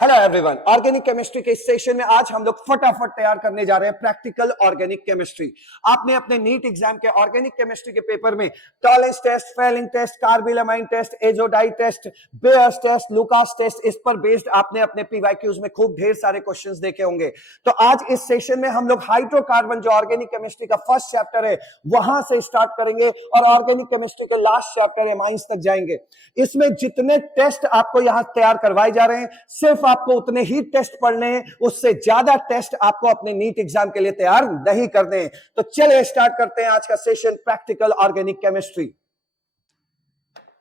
Hello everyone, organic chemistry के इस session में आज हम लोग फटाफट तैयार करने जा रहे हैं प्रैक्टिकल ऑर्गेनिक केमिस्ट्री। आपने अपने नीट एग्जाम के ऑर्गेनिक केमिस्ट्री के पेपर में Tollens test, Fehling test, carbylamine test, azo dye test, Baeyer's test, Lucas test, इस पर बेस्ड आपने अपने पीवाईक्यूज में खूब ढेर सारे क्वेश्चंस देखे होंगे। तो आज इस सेशन में हम लोग हाइड्रोकार्बन, जो ऑर्गेनिक केमिस्ट्री का फर्स्ट चैप्टर है, वहां से स्टार्ट करेंगे और ऑर्गेनिक केमिस्ट्री के लास्ट चैप्टर एमाइंस तक जाएंगे। इसमें जितने टेस्ट आपको यहां तैयार करवाए जा रहे हैं, सिर्फ आपको उतने ही टेस्ट पढ़ने हैं, उससे ज्यादा टेस्ट आपको अपने नीट एग्जाम के लिए तैयार नहीं करने हैं। तो चलिए स्टार्ट करते हैं आज का सेशन, प्रैक्टिकल ऑर्गेनिक केमिस्ट्री।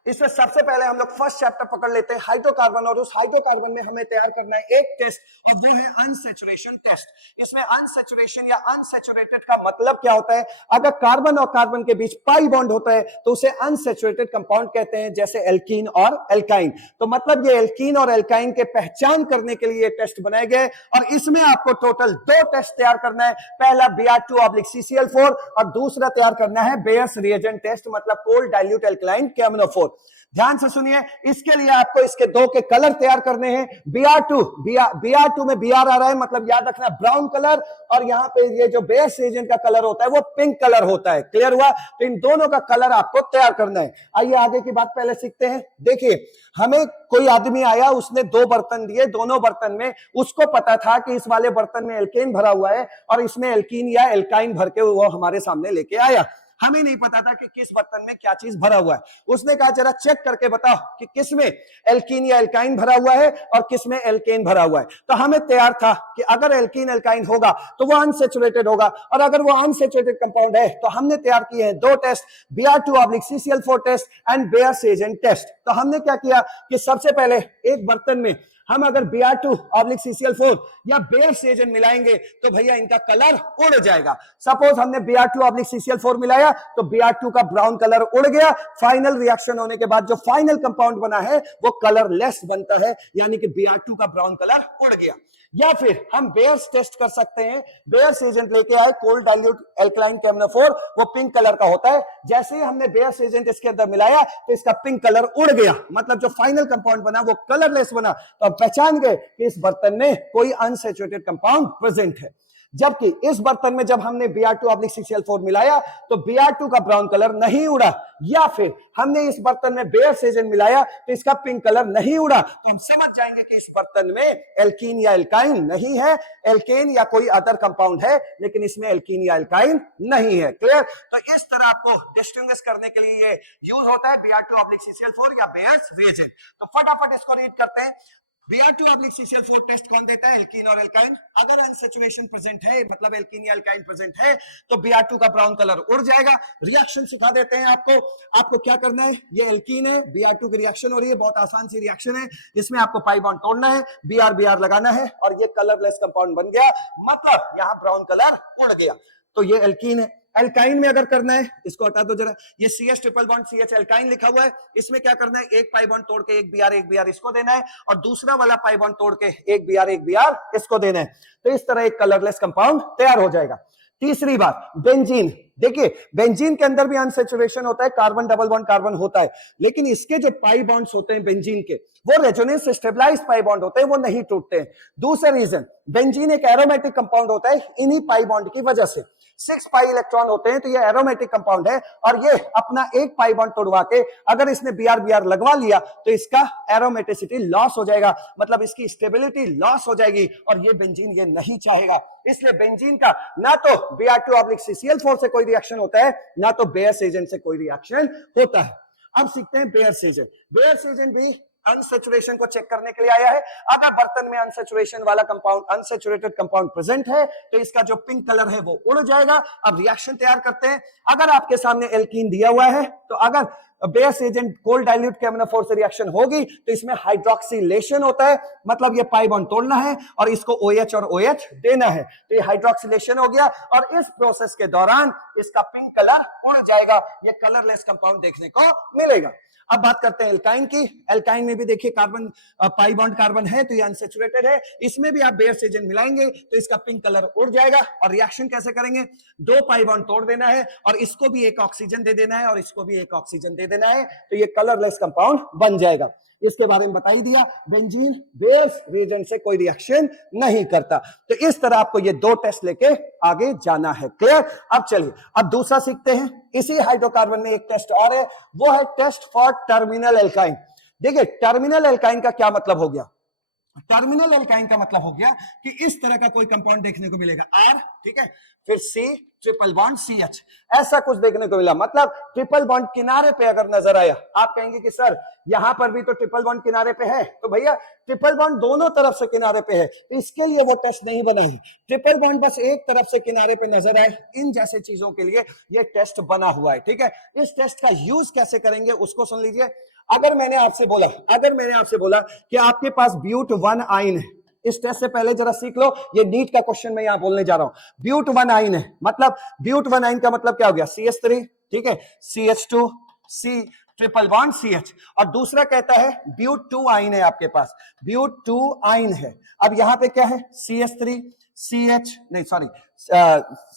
इसमें सबसे पहले हम लोग फर्स्ट चैप्टर पकड़ लेते हैं हाइड्रोकार्बन, और उस हाइड्रोकार्बन में हमें तैयार करना है एक टेस्ट, और वो है अनसैचुरेशन टेस्ट। इसमें अनसैचुरेशन या अनसैचुरेटेड का मतलब क्या होता है? अगर कार्बन और कार्बन के बीच पाई बॉन्ड होता है तो उसे अनसैचुरेटेड कंपाउंड कहते हैं, जैसे एल्कीन और एल्काइन। तो मतलब ये एल्कीन और एल्काइन के पहचान करने के लिए टेस्ट बनाए गए, और इसमें आपको टोटल दो टेस्ट तैयार करना है। पहला Br2/CCl4 और दूसरा तैयार करना है बेयर्स रिएजेंट टेस्ट, मतलब कोल्ड डाइल्यूट एल्कलाइन KMnO4। ध्यान से सुनिए, इसके लिए आपको इसके दो के कलर तैयार करने हैं। Br2 में Br आ रहा है, मतलब याद रखना ब्राउन कलर, और यहां पे ये जो बेयर्स एजेंट का कलर होता है वो पिंक कलर होता है। क्लियर हुआ? तो इन दोनों का कलर आपको तैयार करना है। आइए आगे की बात पहले सीखते हैं। देखिए, हमें कोई आदमी आया, उसने दो बर्तन दिए, दोनों बर्तन में उसको पता था कि इस वाले बर्तन में एल्केन भरा हुआ है और इसमें एल्कीन या एल्काइन भर के वो हमारे सामने लेके आया। हमें नहीं पता था कि किस बर्तन में क्या चीज भरा हुआ है। उसने कहा जरा चेक करके बताओ कि किस में एल्कीन या एल्काइन भरा हुआ है और किस में एल्केन भरा हुआ है। तो हमें तैयार था कि अगर एल्कीन एल्काइन होगा तो वो अनसैचुरेटेड होगा, और अगर वो अनसैचुरेटेड कंपाउंड है तो हमने तैयार किए हैं दो test, Br2/CCl4 test and Baeyer's agent test. तो हमने क्या किया कि सबसे पहले एक बर्तन में हम अगर Br2/CCl4 या बेयर्स एजेंट मिलाएंगे तो भैया इनका कलर उड़ जाएगा। सपोज हमने Br2/CCl4 मिलाया तो Br2 का ब्राउन कलर उड़ गया। फाइनल रिएक्शन होने के बाद जो फाइनल कंपाउंड बना है वो कलरलेस बनता है, यानी कि Br2 का ब्राउन कलर उड़ गया। या फिर हम बेयर्स टेस्ट कर सकते हैं। बेयर्स एजेंट लेके आए कोल्ड डाइल्यूट एल्कलाइन KMnO4, वो पिंक कलर का होता है। जैसे ही हमने बेयर्स एजेंट इसके अंदर मिलाया तो इसका पिंक कलर उड़ गया, मतलब जो फाइनल कंपाउंड बना वो कलरलेस बना। तो अब पहचान गए कि इस बर्तन में कोई अनसैचुरेटेड कंपाउंड प्रेजेंट है। जबकि इस बर्तन में जब हमने Br2/CCl4 मिलाया तो Br2 का ब्राउन कलर नहीं उड़ा, या फिर हमने इस बर्तन में बेयर्स एजेंट मिलाया तो इसका पिंक कलर नहीं उड़ा, तो हम समझ जाएंगे कि इस बर्तन में एल्कीन या एल्काइन नहीं है। एल्केन या कोई अदर कंपाउंड है, लेकिन इसमें एल्कीन या एल्काइन नहीं है। क्लियर? तो इस तरह आपको डिस्टिंग्विश करने के लिए ये यूज होता है, Br2/CCl4 या बेयर्स रिएजेंट। तो फटाफट इसको रीड करते हैं। Br2/CCl4 टेस्ट कौन देता है? एल्कीन और एल्काइन। अगर अनसैचुरेशन प्रेजेंट है, मतलब एल्कीन या एल्काइन प्रेजेंट है, तो Br2 का ब्राउन कलर उड़ जाएगा। रिएक्शन सिखा देते हैं आपको क्या करना है। ये एल्कीन है, Br2 की रिएक्शन हो रही है, बहुत आसान सी रिएक्शन है। इसमें आपको पाई बॉन्ड तोड़ना है, Br लगाना है, और ये कलरलेस कंपाउंड बन गया, मतलब यहां ब्राउन कलर उड़ गया। तो ये एल्कीन है। एल्काइन में अगर करना है, इसको हटा दो जरा, ये CH triple bond CH alkyne लिखा हुआ है। इसमें क्या करना है, एक पाई बॉन्ड तोड़ के एक Br इसको देना है, और दूसरा वाला पाई बॉन्ड तोड़ के एक Br इसको देना है। तो इस तरह एक कलरलेस कंपाउंड तैयार हो जाएगा। तीसरी बात, बेंजीन। देखिए, बेंजीन के अंदर भी अनसैचुरेशन होता है, कार्बन डबल बॉन्ड कार्बन होता है, लेकिन इसके जो पाई बॉन्ड्स होते हैं बेंजीन के, वो रेजोनेंस स्टेबलाइज्ड पाई बॉन्ड होते हैं, वो नहीं टूटते हैं। दूसरा रीजन, बेंजीन एक एरोमेटिक कंपाउंड होता है, इन्हीं पाई बॉन्ड की वजह से 6 पाई इलेक्ट्रॉन होते हैं, तो ये एरोमेटिक कंपाउंड है, और ये अपना एक पाई बॉन्ड तोड़वा के अगर इसने Br लगवा लिया तो इसका एरोमेटिसिटी लॉस हो जाएगा, मतलब इसकी स्टेबिलिटी लॉस हो जाएगी, और ये बेंजीन ये नहीं चाहेगा। इसलिए बेंजीन का ना तो Br2/CCl4 से कोई रिएक्शन होता है, ना तो बेयर्स एजेंट से कोई रिएक्शन होता है। अब सीखते हैं बेयर्स एजेंट। बेयर्स एजेंट भी अनसैचुरेशन को चेक करने के लिए आया है। अगर बर्तन में अनसैचुरेशन वाला कंपाउंड, अनसैचुरेटेड कंपाउंड प्रेजेंट है, तो इसका जो पिंक कलर है वो उड़ जाएगा। अब रिएक्शन तैयार करते हैं। अगर आपके सामने एल्कीन दिया हुआ है, तो अगर bears agent cold dilute KMnO4 से रिएक्शन होगी तो इसमें हाइड्रोक्सिलेशन होता है, मतलब ये पाई बॉन्ड तोड़ना है और इसको OH और OH देना है, तो ये हाइड्रोक्सिलेशन हो गया, और इस प्रोसेस के दौरान इसका पिंक कलर उड़ जाएगा, ये कलरलेस कंपाउंड देखने को मिलेगा। अब बात करते हैं एल्काइन की। एल्काइन में भी देखिए कार्बन पाई बॉन्ड कार्बन है, तो ये अनसैचुरेटेड है। इसमें भी आप बेयर्स एजेंट मिलाएंगे तो इसका पिंक कलर उड़ जाएगा। और रिएक्शन कैसे करेंगे, दो पाई बॉन्ड तोड़ देना है और इसको भी एक ऑक्सीजन दे देना है और इसको भी एक ऑक्सीजन दे देना है, तो ये कलरलेस कंपाउंड बन जाएगा। इसके बारे में बता ही दिया, बेंजीन बेयर्स रिएजेंट से कोई रिएक्शन नहीं करता। तो इस तरह आपको ये दो टेस्ट लेके आगे जाना है। क्लियर? अब चलिए अब दूसरा सीखते हैं। इसी हाइड्रोकार्बन में एक टेस्ट और है, वो है टेस्ट फॉर टर्मिनल एल्काइन। देखिए टर्मिनल एल्काइन का क्या मतलब हो गया? टर्मिनल एल्काइन का मतलब हो गया कि इस तरह का कोई कंपाउंड देखने को मिलेगा, R, ठीक है, फिर C, ट्रिपल बॉन्ड CH, ऐसा कुछ देखने को मिला। मतलब ट्रिपल बॉन्ड किनारे पे अगर नजर आया, आप कहेंगे कि सर यहां पर भी तो ट्रिपल बॉन्ड किनारे पे है, तो भैया ट्रिपल बॉन्ड दोनों तरफ से किनारे पे है, तो इसके लिए वो टेस्ट नहीं बना है। ट्रिपल बॉन्ड बस एक तरफ से किनारे पे नजर आए, इन जैसे चीजों के लिए ये टेस्ट बना हुआ है। ठीक है, इस टेस्ट का यूज कैसे करेंगे उसको सुन लीजिए। अगर मैंने आपसे बोला कि आपके पास ब्यूट 1 आइन है, इस टेस्ट से पहले जरा सीख लो, ये नीट का क्वेश्चन मैं यहां बोलने जा रहा हूं। ब्यूट 1 आइन है, मतलब ब्यूट 1 आइन का मतलब क्या हो गया? CH3, ठीक है, CH2, C triple bond CH, और दूसरा कहता है ब्यूट 2 आइन है आपके पास, ब्यूट 2 आइन है। अब यहां पे क्या है? CH3 CH, नहीं sorry,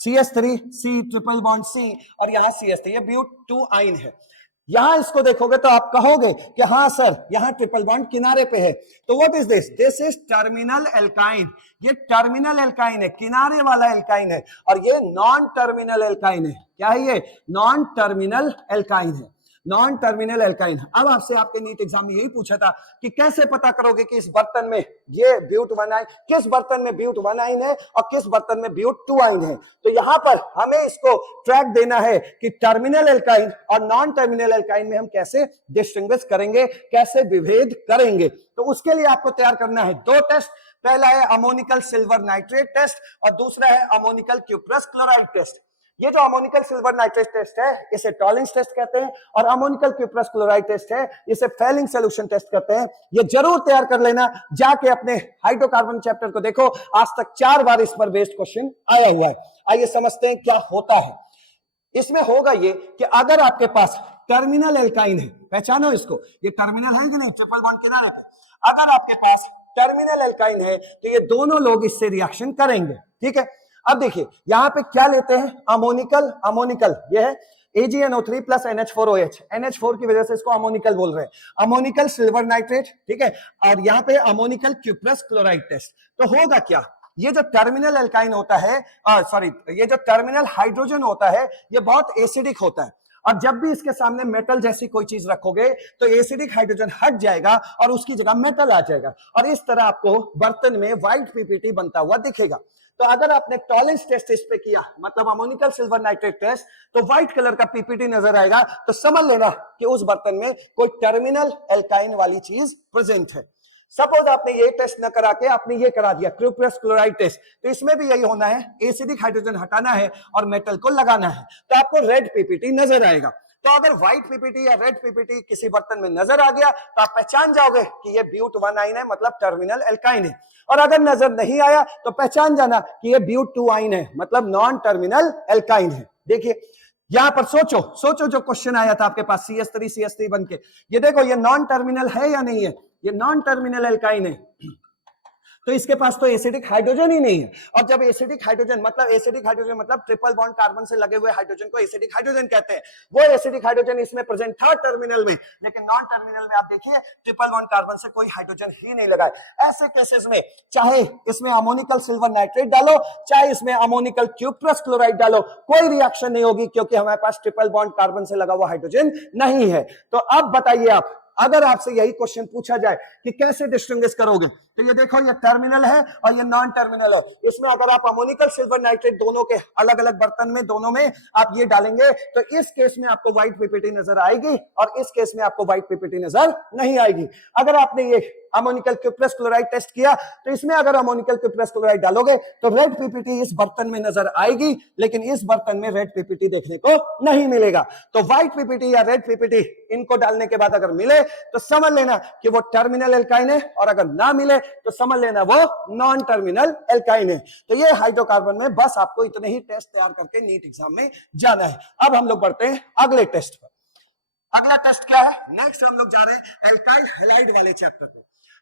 CH3 C triple bond C, और यहां CH3, ये ब्यूट 2 आइन है। यहां इसको देखोगे तो आप कहोगे कि हाँ सर यहां ट्रिपल बॉन्ड किनारे पे है, तो what is this? This is terminal alkyne. ये टर्मिनल एल्काइन है, किनारे वाला एल्काइन है, और ये नॉन टर्मिनल एल्काइन है। क्या है ये? नॉन टर्मिनल एल्काइन है, नॉन टर्मिनल एल्काइन। अब आपसे आपके नीट एग्जाम में यही पूछा था कि कैसे पता करोगे कि इस बर्तन में ये ब्यूट 1 आइन, किस बर्तन में ब्यूट 1 आइन है और किस बर्तन में ब्यूट 2 आइन है। तो यहां पर हमें इसको ट्रैक देना है कि टर्मिनल एल्काइन और नॉन टर्मिनल एल्काइन में हम कैसे डिस्टिंग्विश करेंगे, कैसे विभेद करेंगे। तो उसके लिए आपको तैयार करना है दो टेस्ट। पहला है अमोनिकल सिल्वर नाइट्रेट टेस्ट और दूसरा है अमोनिकल क्यूप्रस क्लोराइड टेस्ट। ये जो अमोनिकल सिल्वर नाइट्रेट टेस्ट है इसे टॉलिंस टेस्ट कहते हैं, और अमोनिकल क्यूप्रस क्लोराइड टेस्ट है इसे फेलिंग सॉल्यूशन टेस्ट कहते हैं। ये जरूर तैयार कर लेना, जाके अपने हाइड्रोकार्बन चैप्टर को देखो, आज तक 4 बार इस पर बेस्ड क्वेश्चन आया हुआ है। आइए समझते हैं क्या होता है। इसमें होगा ये कि अगर आपके पास टर्मिनल एल्काइन है, पहचानो इसको, ये टर्मिनल है कि नहीं, ट्रिपल बॉन्ड किनारे पे। अगर आपके पास टर्मिनल एल्काइन है तो ये दोनों लोग इससे रिएक्शन करेंगे। ठीक है, अब देखिए यहां पे क्या लेते हैं? अमोनिकल ये है AgNO3 प्लस NH4OH, NH4 की वजह से इसको अमोनिकल बोल रहे हैं, अमोनिकल सिल्वर नाइट्रेट। ठीक है, और यहां पे अमोनिकल क्यूप्रस क्लोराइड टेस्ट। तो होगा क्या? ये जो टर्मिनल एल्काइन होता है, ये जो टर्मिनल हाइड्रोजन होता है, ये बहुत एसिडिक होता है, और जब भी इसके सामने मेटल जैसी कोई चीज रखोगे तो एसिडिक हाइड्रोजन हट जाएगा और उसकी जगह मेटल आ जाएगा, और इस तरह आपको बर्तन में व्हाइट पीपीटी बनता हुआ दिखेगा। तो अगर आपने टॉलेंस टेस्ट इस पे किया, मतलब अमोनिकल सिल्वर नाइट्रेट टेस्ट, तो व्हाइट कलर का पीपीटी नजर आएगा, तो समझ लेना कि उस बर्तन में कोई टर्मिनल एल्काइन वाली चीज प्रेजेंट है। सपोज आपने ये टेस्ट न करा के आपने ये करा दिया क्यूप्रस क्लोराइड टेस्ट, तो इसमें भी यही होना है, एसिडिक हाइड्रोजन हटाना है और मेटल को लगाना है, तो आपको रेड पीपीटी नजर आएगा। तो अगर व्हाइट पीपीटी या रेड पीपीटी किसी बर्तन में नजर आ गया तो आप पहचान जाओगे कि ये ब्यूट 1 आइन है, मतलब टर्मिनल एल्काइन है। और अगर नजर नहीं आया तो पहचान जाना कि ये ब्यूट 2 आइन है, मतलब नॉन टर्मिनल एल्काइन है। देखिए यहां पर सोचो जो क्वेश्चन आया था आपके पास CH3 बन के, ये देखो ये नॉन टर्मिनल है या नहीं है? ये नॉन टर्मिनल एल्काइन है, तो इसके पास तो एसिडिक हाइड्रोजन ही नहीं है। और जब एसिडिक हाइड्रोजन मतलब ट्रिपल बॉन्ड कार्बन से लगे हुए हाइड्रोजन को एसिडिक हाइड्रोजन कहते हैं, वो एसिडिक हाइड्रोजन इसमें प्रेजेंट था टर्मिनल में, लेकिन नॉन टर्मिनल में आप देखिए ट्रिपल बॉन्ड कार्बन से कोई हाइड्रोजन ही नहीं लगा है। ऐसे केसेस में चाहे इसमें अमोनिकल सिल्वर नाइट्रेट डालो, चाहे इसमें अमोनिकल क्यूप्रस क्लोराइड डालो, कोई रिएक्शन नहीं होगी, क्योंकि हमारे पास ट्रिपल बॉन्ड कार्बन से लगा हुआ हाइड्रोजन नहीं है। तो अब बताइए आप, अगर आपसे यही क्वेश्चन पूछा जाए कि कैसे डिस्टिंग्विश करोगे, तो ये देखो ये टर्मिनल है और ये नॉन टर्मिनल है। इसमें अगर आप अमोनिकल सिल्वर नाइट्रेट दोनों के अलग अलग बर्तन में, दोनों में आप ये डालेंगे, तो इस केस में आपको व्हाइट पीपीटी नजर आएगी और इस केस में आपको व्हाइट पीपीटी नजर नहीं आएगी। अगर आपने ये अमोनिकल क्यूप्रस क्लोराइड टेस्ट किया, तो इसमें अगर अमोनिकल क्यूप्रस क्लोराइड डालोगे तो रेड पीपीटी इस बर्तन में नजर आएगी, लेकिन इस बर्तन में रेड पीपीटी देखने को नहीं मिलेगा। तो व्हाइट पीपीटी या रेड पीपीटी इनको डालने के बाद अगर मिले तो समझ लेना कि वो टर्मिनल एल्काइन है, और अगर ना मिले तो समझ लेना वो नॉन टर्मिनल एल्काइन है। तो ये हाइड्रोकार्बन में बस आपको इतने ही टेस्ट तैयार करके नीट एग्जाम में जाना है। अब हम लोग बढ़ते हैं अगले टेस्ट पर। अगला टेस्ट क्या है? नेक्स्ट हम लोग जा रहे हैं एल्काइल हैलाइड वाले चैप्टर को।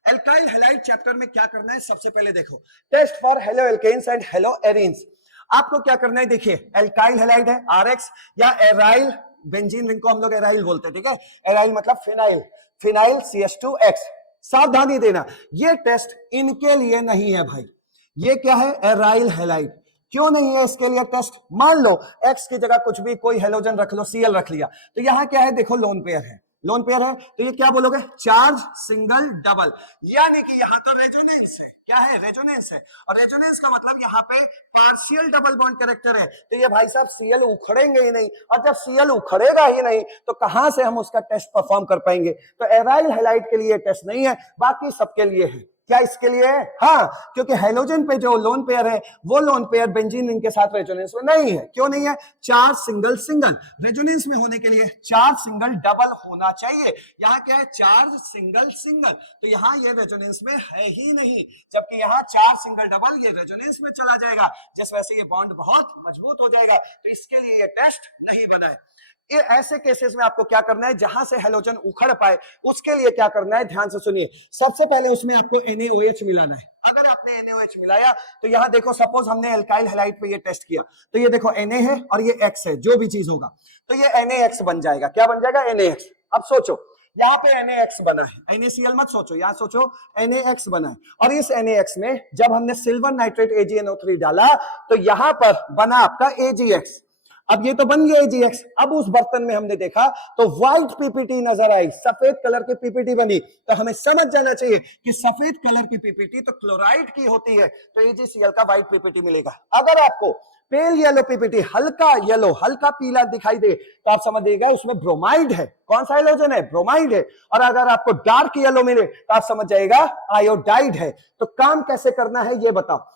एल्काइल हैलाइड चैप्टर में क्या करना है? सबसे पहले देखो test for halo alkanes and halo arenes. आपको क्या करना है? देखिए एल्काइल हैलाइड है RX, या एराइल बेंजीन रिंग को हम लोग एराइल बोलते हैं। ठीक है, एराइल मतलब फिनाइल, फिनाइल CH2X। सावधानी देना, ये टेस्ट इनके लिए नहीं है भाई। ये क्या है? Aryl halide. क्यों नहीं है इसके लिए टेस्ट? मान लो X की जगह कुछ भी कोई हेलोजन रख लो, Cl रख लिया, तो यहां क्या है? देखो लोन पेयर है, लोन पेयर है, तो ये क्या बोलोगे? चार्ज सिंगल डबल, यानी कि यहां तो रेजोनेंस है। क्या है? रेजोनेंस है। और रेजोनेंस का मतलब यहाँ पे पार्शियल डबल बॉन्ड कैरेक्टर है, तो ये भाई साहब Cl उखड़ेंगे ही नहीं, और जब Cl उखड़ेगा ही नहीं तो कहां से हम उसका टेस्ट परफॉर्म कर पाएंगे? तो एराइल हैलाइड के लिए टेस्ट नहीं है, बाकी सबके लिए है। क्या इसके लिए है? हाँ, क्योंकि हेलोजन पे जो लोन पेयर है वो लोन पेयर बेंजीन रिंग के साथ रेजोनेंस में नहीं है। क्यों नहीं है? चार्ज सिंगल सिंगल, रेजोनेंस में होने के लिए चार्ज सिंगल डबल होना चाहिए। यहाँ क्या है? चार्ज सिंगल सिंगल, तो यहाँ ये रेजोनेंस में है ही नहीं, जबकि यहाँ चार्ज सिंगल डबल ये रेजोनेंस में चला जाएगा, जिस वजह से ये बॉन्ड बहुत मजबूत हो जाएगा, तो इसके लिए ये टेस्ट नहीं बना है। ये ऐसे केसेस में आपको क्या करना है? जहां से हेलोजन उखड़ पाए उसके लिए क्या करना है? ध्यान से सुनिए। सबसे पहले उसमें आपको NaOH मिलाना है। अगर आपने NaOH मिलाया तो यहां देखो, सपोज हमने एल्काइल हैलाइड पे ये टेस्ट किया, तो ये देखो Na है और ये X है, जो भी चीज होगा तो ये NaX बन जाएगा। क्या बन जाएगा? NaX। अब सोचो, यहाँ पे NaX बना है, NaCl मत सोचो, यहाँ सोचो NaX बना है, और इस NaX में जब हमने सिल्वर नाइट्रेट AgNO3 डाला तो यहां पर बना आपका AgX। अब ये तो बन गया AgX। अब उस बर्तन में हमने देखा तो व्हाइट पीपीटी नजर आई, सफेद कलर की पीपीटी बनी, तो हमें समझ जाना चाहिए कि सफेद कलर की पीपीटी तो क्लोराइड की होती है, तो AgCl का व्हाइट पीपीटी मिलेगा। अगर आपको पेल येलो पीपीटी, हल्का येलो, हल्का पीला दिखाई दे तो आप समझिएगा उसमें ब्रोमाइड है। कौन सा हाइड्रोजन है? ब्रोमाइड है। और अगर आपको डार्क येलो मिले तो आप समझ जाएगा आयोडाइड है। तो काम कैसे करना है ये बताओ।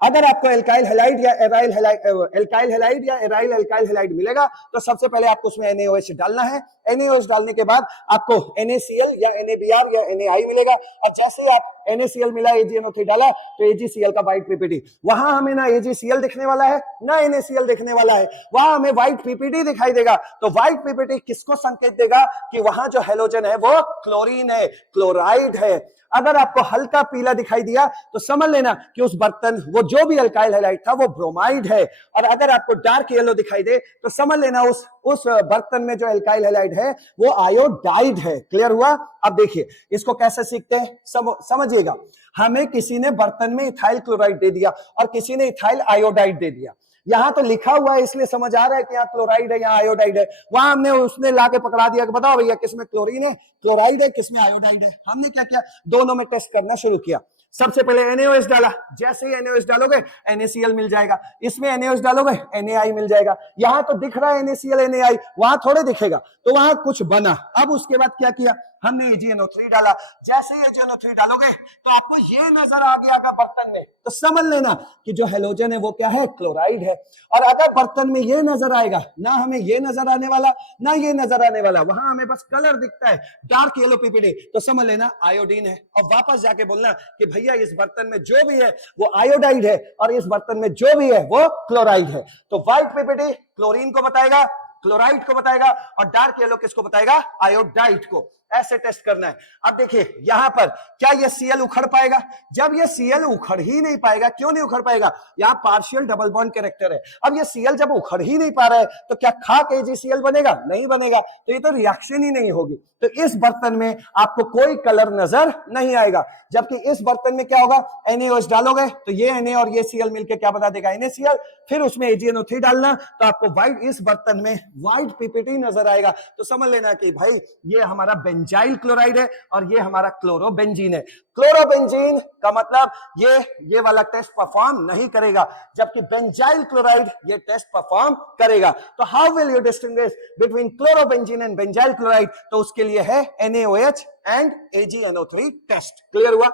अगर आपको एल्काइल हैलाइड या एराइल हैलाइड, एल्काइल हैलाइड या एराइल एल्काइल हैलाइड मिलेगा तो सबसे पहले आपको उसमें NaOH डालना है। NaOH डालने के बाद आपको NaCl या NaBr या NaI मिलेगा, और जैसे ही आप NaCl मिला, AgNO3 डाला, तो AgCl का व्हाइट पीपीटी, वहां हमें ना AgCl दिखने वाला है ना NaCl दिखने वाला है, वहां हमें व्हाइट पीपीटी दिखाई देगा। तो व्हाइट पीपीटी किसको संकेत देगा? कि वहां जो हेलोजन है वो क्लोरीन है, क्लोराइड है। अगर आपको हल्का पीला दिखाई दिया तो समझ लेना कि उस बर्तन, वो जो भी अल्काइल हैलाइड था वो ब्रोमाइड है। और अगर आपको डार्क येलो दिखाई दे तो समझ लेना उस बर्तन में जो अल्काइल हैलाइड है वो आयोडाइड है। क्लियर हुआ? अब देखिए इसको कैसे सीखते हैं, समझिएगा। हमें किसी ने बर्तन में इथाइल क्लोराइड दे दिया और किसी ने इथाइल आयोडाइड दे दिया। यहां तो लिखा हुआ है इसलिए समझ आ रहा है कि यहाँ क्लोराइड है, यहाँ आयोडाइड है। वहां हमने उसने लाके पकड़ा दिया कि बताओ भैया किसमें क्लोरीन है, क्लोराइड है, किसमें आयोडाइड है। हमने क्या किया? दोनों में टेस्ट करना शुरू किया। सबसे पहले NaOH डाला, जैसे ही NaOH डालोगे NaCl मिल जाएगा, इसमें NaOH डालोगे NaI मिल जाएगा। यहां तो दिख रहा है NaCl NaI, वहां थोड़े दिखेगा, तो वहां कुछ बना। अब उसके बाद क्या किया? हमने AgNO3 डाला। जैसे ही AgNO3 डालोगे तो आपको ये नजर आ गया बर्तन में, तो समझ लेना कि जो हेलोजन है वो क्या है? क्लोराइड है। और अगर बर्तन में ये नजर आएगा, ना हमें ये नजर आने वाला ना ये नजर आने वाला, वहां हमें बस कलर दिखता है डार्क येलो पीपीटी, तो समझ लेना आयोडीन है। और वापस जाके बोलना कि भैया इस बर्तन में जो भी है वो आयोडाइड है और इस बर्तन में जो भी है वो क्लोराइड है। तो व्हाइट पीपीटी क्लोरीन को बताएगा, क्लोराइड को बताएगा, और डार्क येलो किसको बताएगा? आयोडाइड को। ऐसे टेस्ट करना है। अब देखिए यहां पर क्या ये Cl उखड़ पाएगा? जब ये Cl उखड़ ही नहीं पाएगा, क्यों नहीं उखड़ पाएगा? यहाँ पार्शियल डबल बॉन्ड कैरेक्टर है। अब ये Cl जब उखड़ ही नहीं पा रहा है तो क्या खाक AgCl बनेगा? नहीं बनेगा, तो ये तो रिएक्शन ही नहीं होगी। तो इस बर्तन में आपको कोई कलर नजर नहीं आएगा। जबकि इस बर्तन में क्या होगा? NaOH डालोगे तो ये Na और ये Cl मिलकर क्या बता देगा? NaCl। फिर उसमें AgNO3 डालना तो आपको व्हाइट, इस बर्तन में व्हाइट पीपीटी नजर आएगा। तो समझ लेना कि भाई ये हमारा बेंजाइल क्लोराइड है और ये हमारा क्लोरोबेंजीन है। क्लोरोबेंजीन का मतलब ये वाला टेस्ट परफॉर्म नहीं करेगा, जबकि बेंजाइल क्लोराइड ये टेस्ट परफॉर्म करेगा। तो how will you distinguish between chlorobenzene and benzyl chloride? तो उसके लिए है NaOH and AgNO3 test. Clear हुआ?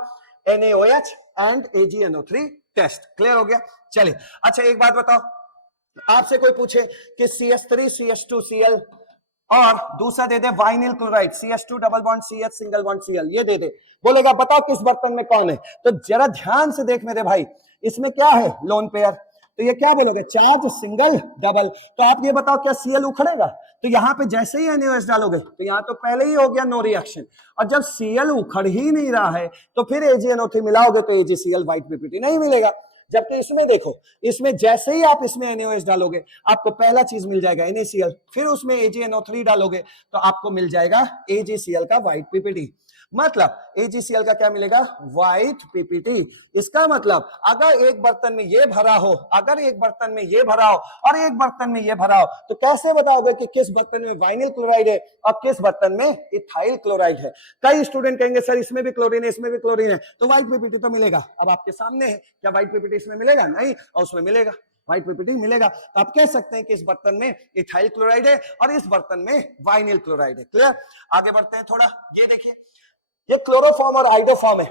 NaOH and AgNO3 test clear हो गया। चलिए अच्छा एक बात बताओ, आपसे कोई पूछे कि CH3 CH2Cl और दूसरा दे दे vinyl chloride CH2 double bond CH single bond Cl, ये दे दे, बोलेगा बताओ किस बर्तन में कौन है? तो जरा ध्यान से देख मेरे भाई, इसमें क्या है? Lone pair. तो ये क्या बोलोगे? Charge single double. तो आप ये बताओ क्या Cl उखड़ेगा? तो यहाँ पे जैसे ही NaOH डालोगे तो यहाँ तो पहले ही हो गया नो रिएक्शन, और जब Cl उखड़ ही नहीं रहा है तो फिर AgNO3 मिलाओगे तो AgCl व्हाइट पीपीटी नहीं मिलेगा। जबकि इसमें देखो, इसमें जैसे ही आप इसमें NaOH डालोगे आपको पहला चीज मिल जाएगा NaCl, फिर उसमें AgNO3 डालोगे तो आपको मिल जाएगा AgCl का व्हाइट पीपीटी। मतलब AgCl का क्या मिलेगा? White PPT. इसका मतलब अगर एक बर्तन में ये भरा हो, अगर एक बर्तन में ये भरा हो और एक बर्तन में ये भरा हो, तो कैसे बताओगे कि किस बर्तन में वाइनिल क्लोराइड है और किस बर्तन में इथाइल क्लोराइड है? कई स्टूडेंट कहेंगे सर इसमें भी क्लोरीन है, इसमें भी क्लोरीन है, तो व्हाइट पीपीटी तो मिलेगा। अब आपके सामने है, क्या व्हाइट पीपीटी इसमें मिलेगा? नहीं, और उसमें मिलेगा, व्हाइट पीपीटी मिलेगा। तो आप कह सकते हैं कि इस बर्तन में इथाइल क्लोराइड है और इस बर्तन में वाइनिल क्लोराइड है। क्लियर? आगे बढ़ते हैं थोड़ा। ये देखिए, ये क्लोरोफॉर्म और आइडोफॉर्म है।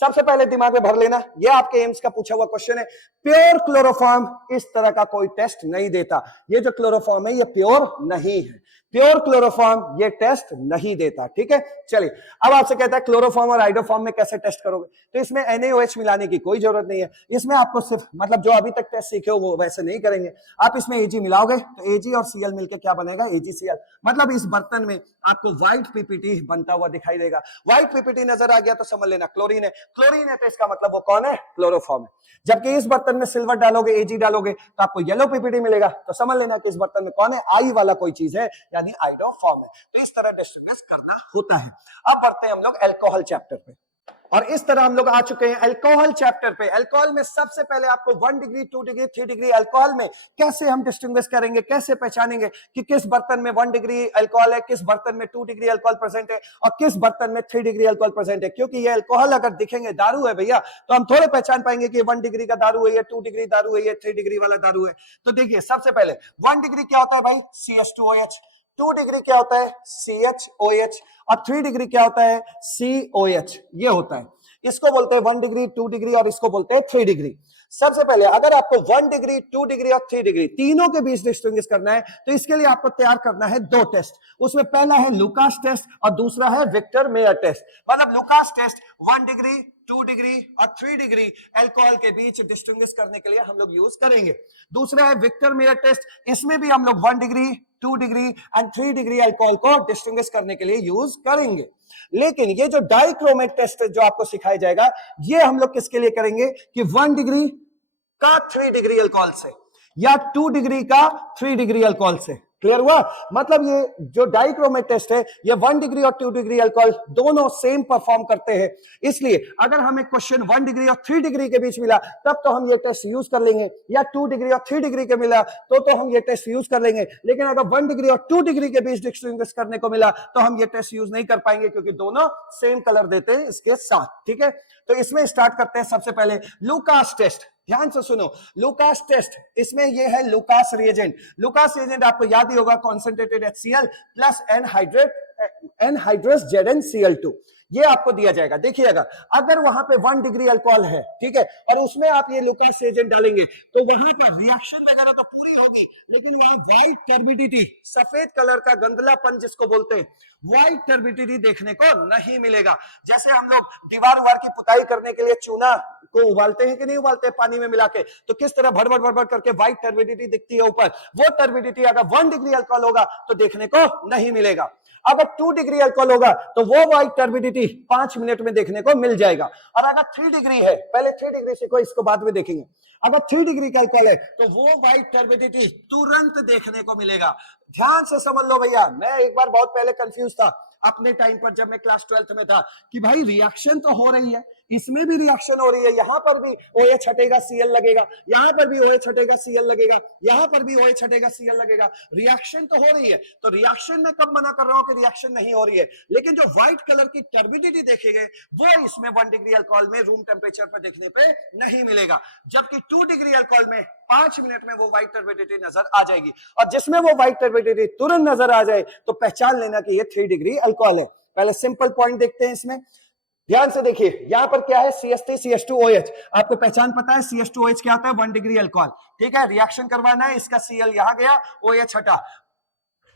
सबसे पहले दिमाग में भर लेना, ये आपके एम्स का पूछा हुआ क्वेश्चन है। प्योर क्लोरोफॉर्म इस तरह का कोई टेस्ट नहीं देता। ये जो क्लोरोफॉर्म है ये प्योर नहीं है, प्योर क्लोरोफॉर्म ये टेस्ट नहीं देता। ठीक है, चलिए अब आपसे कहता है क्लोरोफॉर्म और आइडोफॉर्म में कैसे टेस्ट करोगे? तो इसमें NaOH मिलाने की कोई जरूरत नहीं है। इसमें आपको सिर्फ मतलब जो अभी तक टेस्ट सीखे हो वो वैसे नहीं करेंगे। आप इसमें Ag मिलाओगे तो Ag और Cl मिलकर क्या बनेगा? AgCl। मतलब इस बर्तन में आपको व्हाइट पीपीटी बनता हुआ दिखाई देगा। व्हाइट पीपीटी नजर आ गया तो समझ लेना क्लोरीन है। क्लोरीन है तो इसका मतलब वो कौन है? क्लोरोफॉर्म है। जबकि इस बर्तन में सिल्वर डालोगे, Ag डालोगे तो आपको येलो पीपीटी मिलेगा, तो समझ लेना कि इस बर्तन में कौन है? आई वाला कोई चीज है, यानी आइडोफॉर्म है। तो इस तरह डिस्टिंग्विश करना होता है। अब बढ़ते हैं हम लोग अल्कोहल चैप्टर पे, और इस तरह हम लोग आ चुके हैं अल्कोहल चैप्टर पे। अल्कोहल में सबसे पहले आपको 1 डिग्री, 2 डिग्री, 3 डिग्री अल्कोहल में कैसे हम डिस्टिंग्विश करेंगे, कैसे पहचानेंगे कि किस बर्तन में 1 डिग्री अल्कोहल है, किस बर्तन में 2 डिग्री अल्कोहल प्रेजेंट है और किस बर्तन में 3 डिग्री अल्कोहल प्रेजेंट है। क्योंकि ये अल्कोहल अगर दिखेंगे दारू है भैया, तो हम थोड़े पहचान पाएंगे कि 1 डिग्री का दारू है, ये 2 डिग्री दारू है, ये 3 डिग्री वाला दारू है। तो देखिए सबसे पहले 1 डिग्री क्या होता है भाई? CH2OH। 2 डिग्री क्या होता है? CHOH। और 3 डिग्री क्या होता है? COH। ये होता है, इसको बोलते हैं 1 डिग्री, 2 डिग्री और इसको बोलते हैं 3 डिग्री। सबसे पहले अगर आपको 1 डिग्री, 2 डिग्री और 3 डिग्री तीनों के बीच डिस्टिंग्विश करना है तो इसके लिए आपको तैयार करना है 2 टेस्ट। उसमें पहला है लुकास टेस्ट और दूसरा है विक्टर मेयर टेस्ट। मतलब लुकास टेस्ट 1 डिग्री, 2 डिग्री और 3 डिग्री अल्कोहल के बीच डिस्टिंग्विश करने के लिए हम लोग यूज करेंगे। दूसरा है विक्टर मेयर टेस्ट, इसमें भी हम लोग 1 degree, 2 degree and 3 degree alcohol को डिस्टिंग्विश करने के लिए यूज करेंगे। लेकिन ये जो डाइक्रोमेट टेस्ट जो आपको सिखाया जाएगा, ये हम लोग किसके लिए करेंगे कि 1 डिग्री का 3 डिग्री अल्कोहल से या 2 डिग्री का 3 डिग्री अल्कोहल से। क्लियर हुआ? मतलब ये जो डाइक्रोमेट टेस्ट है ये 1 डिग्री और 2 डिग्री अल्कोहल दोनों सेम परफॉर्म करते हैं। इसलिए अगर हमें क्वेश्चन 1 डिग्री और 3 डिग्री के बीच मिला तब तो हम ये टेस्ट यूज कर लेंगे, या 2 डिग्री और 3 डिग्री के मिला तो हम ये टेस्ट यूज कर लेंगे। लेकिन अगर 1 डिग्री और 2 डिग्री के बीच डिस्टिंग्विश करने को मिला तो हम ये टेस्ट यूज नहीं कर पाएंगे, क्योंकि दोनों सेम कलर देते हैं इसके साथ। ठीक है, तो इसमें स्टार्ट करते हैं सबसे पहले लुकास टेस्ट। ध्यान से सुनो, लुकास टेस्ट, इसमें ये है लुकास रिएजेंट। लुकास रिएजेंट आपको याद ही होगा, concentrated HCl plus anhydrous ZnCl2। ये आपको दिया जाएगा। देखिएगा अगर वहां पे 1 डिग्री अल्कोहल है, ठीक है, और उसमें आप ये लुकास रिएजेंट डालेंगे तो वहां पर रिएक्शन वगैरह तो पूरी होगी, लेकिन वहां व्हाइट टर्बिडिटी, सफेद कलर का गंदलापन जिसको बोलते हैं, व्हाइट टर्बिडिटी देखने को नहीं मिलेगा। जैसे हम लोग दीवार उवार की पुताई करने के लिए चूना को उबालते हैं कि नहीं उबालते पानी में मिला के, तो किस तरह भड़बड़ भड़बड़ करके व्हाइट टर्बिडिटी दिखती है ऊपर, वो टर्बिडिटी अगर 1 डिग्री अल्कोहल होगा तो देखने को नहीं मिलेगा। अगर 2 डिग्री अल्कोहल होगा तो वो व्हाइट टर्बिडिटी 5 मिनट में देखने को मिल जाएगा। और अगर 3 डिग्री है, पहले 3 डिग्री सीखो, इसको बाद में देखेंगे। अगर 3 डिग्री का अल्कोहल है तो वो व्हाइट टर्बिडिटी तुरंत देखने को मिलेगा। ध्यान से समझ लो भैया, मैं एक बार बहुत पहले कंफ्यूज था अपने टाइम पर जब मैं क्लास 12th में था कि भाई रिएक्शन तो हो रही है, इसमें भी रिएक्शन हो रही है, यहां पर भी OH हटेगा Cl लगेगा, यहां पर भी OH हटेगा Cl लगेगा, यहां पर भी OH हटेगा Cl लगेगा, रिएक्शन तो हो रही है। तो रिएक्शन में कब मना कर रहा हूं कि रिएक्शन नहीं हो रही है, लेकिन जो व्हाइट कलर की टर्बिडिटी देखेंगे वो इसमें 1 डिग्री अल्कोहल में रूम टेम्परेचर पर देखने पे नहीं मिलेगा। जबकि 2 डिग्री अल्कोहल में 5 मिनट में वो व्हाइट टर्बिडिटी नजर आ जाएगी, और जिसमें वो व्हाइट टर्बिडिटी तुरंत नजर आ जाए तो पहचान लेना कि ये 3 डिग्री अल्कोहल है। पहले सिंपल पॉइंट देखते हैं इसमें, ध्यान से देखिए। यहां पर क्या है? CH3 CH2OH। आपको पहचान पता है CH2OH क्या होता है? 1 डिग्री अल्कोहल। ठीक है, रिएक्शन करवाना है, इसका Cl यहां गया, OH हटा।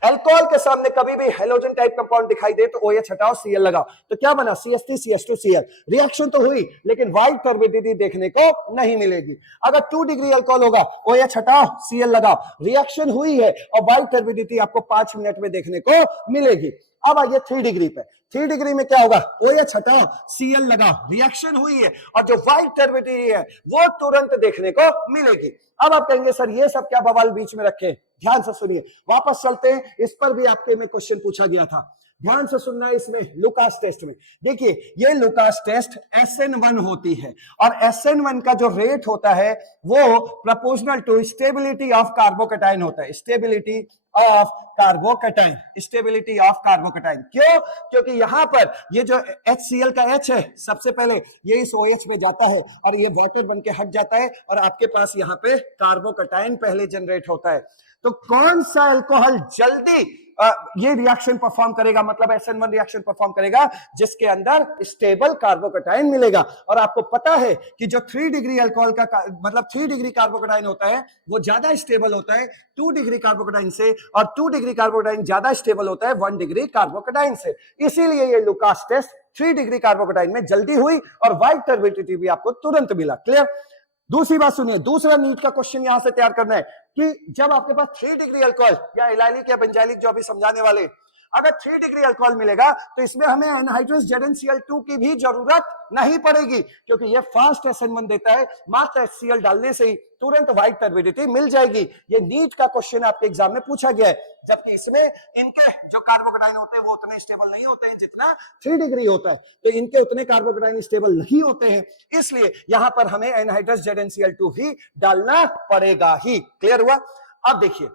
अल्कोहल के सामने कभी भी हेलोजन टाइप कंपाउंड दिखाई दे तो OH हटाओ, Cl लगाओ, तो क्या बना? CH3 CH2Cl। रिएक्शन तो हुई लेकिन व्हाइट टर्बिडिटी देखने को नहीं मिलेगी। अगर 2 डिग्री अल्कोहल होगा, OH हटाओ, Cl लगाओ, रिएक्शन हुई है और व्हाइट टर्बिडिटी आपको 5 मिनट में देखने को मिलेगी। अब आइए 3 डिग्री पे। 3 डिग्री में क्या होगा, OH हटाओ, Cl लगाओ, रिएक्शन हुई है और जो व्हाइट टर्बिडिटी है वो तुरंत देखने को मिलेगी। अब आप कहेंगे सर ये सब क्या बवाल बीच में रखे, ध्यान से सुनिए, वापस चलते हैं, इस पर भी आपके में क्वेश्चन पूछा गया था, ध्यान से सुनना है। इसमें लुकास टेस्ट में देखिए, ये लुकास टेस्ट SN1 होती है और SN1 का जो रेट होता है वो proportional to stability of carbocation होता है, stability of carbocation, stability of carbocation. क्यों? क्योंकि यहां पर ये जो HCl का H है, सबसे पहले ये इस OH में जाता है और ये वाटर बन के हट जाता है और आपके पास यहाँ पे कार्बोकेटाइन पहले जनरेट होता है। तो कौन सा अल्कोहल जल्दी ये रिएक्शन परफॉर्म करेगा, मतलब SN1 रिएक्शन परफॉर्म करेगा, जिसके अंदर स्टेबल कार्बोकेटाइन मिलेगा। और आपको पता है कि जो 3 डिग्री अल्कोहल का मतलब 3 डिग्री कार्बोकेटाइन होता है वो ज्यादा स्टेबल होता है 2 डिग्री कार्बोकेटाइन से, और 2 डिग्री कार्बोकेटाइन ज्यादा स्टेबल होता है 1 डिग्री कार्बोकेटाइन से। इसीलिए ये लुकास टेस्ट 3 डिग्री कार्बोकेटाइन में जल्दी हुई और व्हाइट टर्बिडिटी भी आपको तुरंत मिला। क्लियर? दूसरी बात सुनिए, दूसरा नीट का क्वेश्चन यहां से तैयार करना है कि जब आपके पास 3 डिग्री अल्कोहल या इलाइलिक या बेंजाइलिक जो अभी समझाने वाले, अगर 3 डिग्री अल्कोहल मिलेगा तो इसमें हमें एनहाइड्रस ZnCl2 की भी जरूरत नहीं पड़ेगी, क्योंकि ये फास्ट SN1 देता है, मात्र HCl डालने से ही तुरंत व्हाइट टर्बिडिटी मिल जाएगी। ये नीट का क्वेश्चन आपके एग्जाम में पूछा गया है, जबकि इसमें इनके जो कार्बोकेटाइन होते हैं वो उतने स्टेबल नहीं होते हैं जितना 3 डिग्री होता है, तो इनके उतने कार्बोकेटाइन स्टेबल नहीं होते हैं, इसलिए यहां पर हमें एनहाइड्रस ZnCl2 भी डालना पड़ेगा ही। क्लियर हुआ? अब देखिए,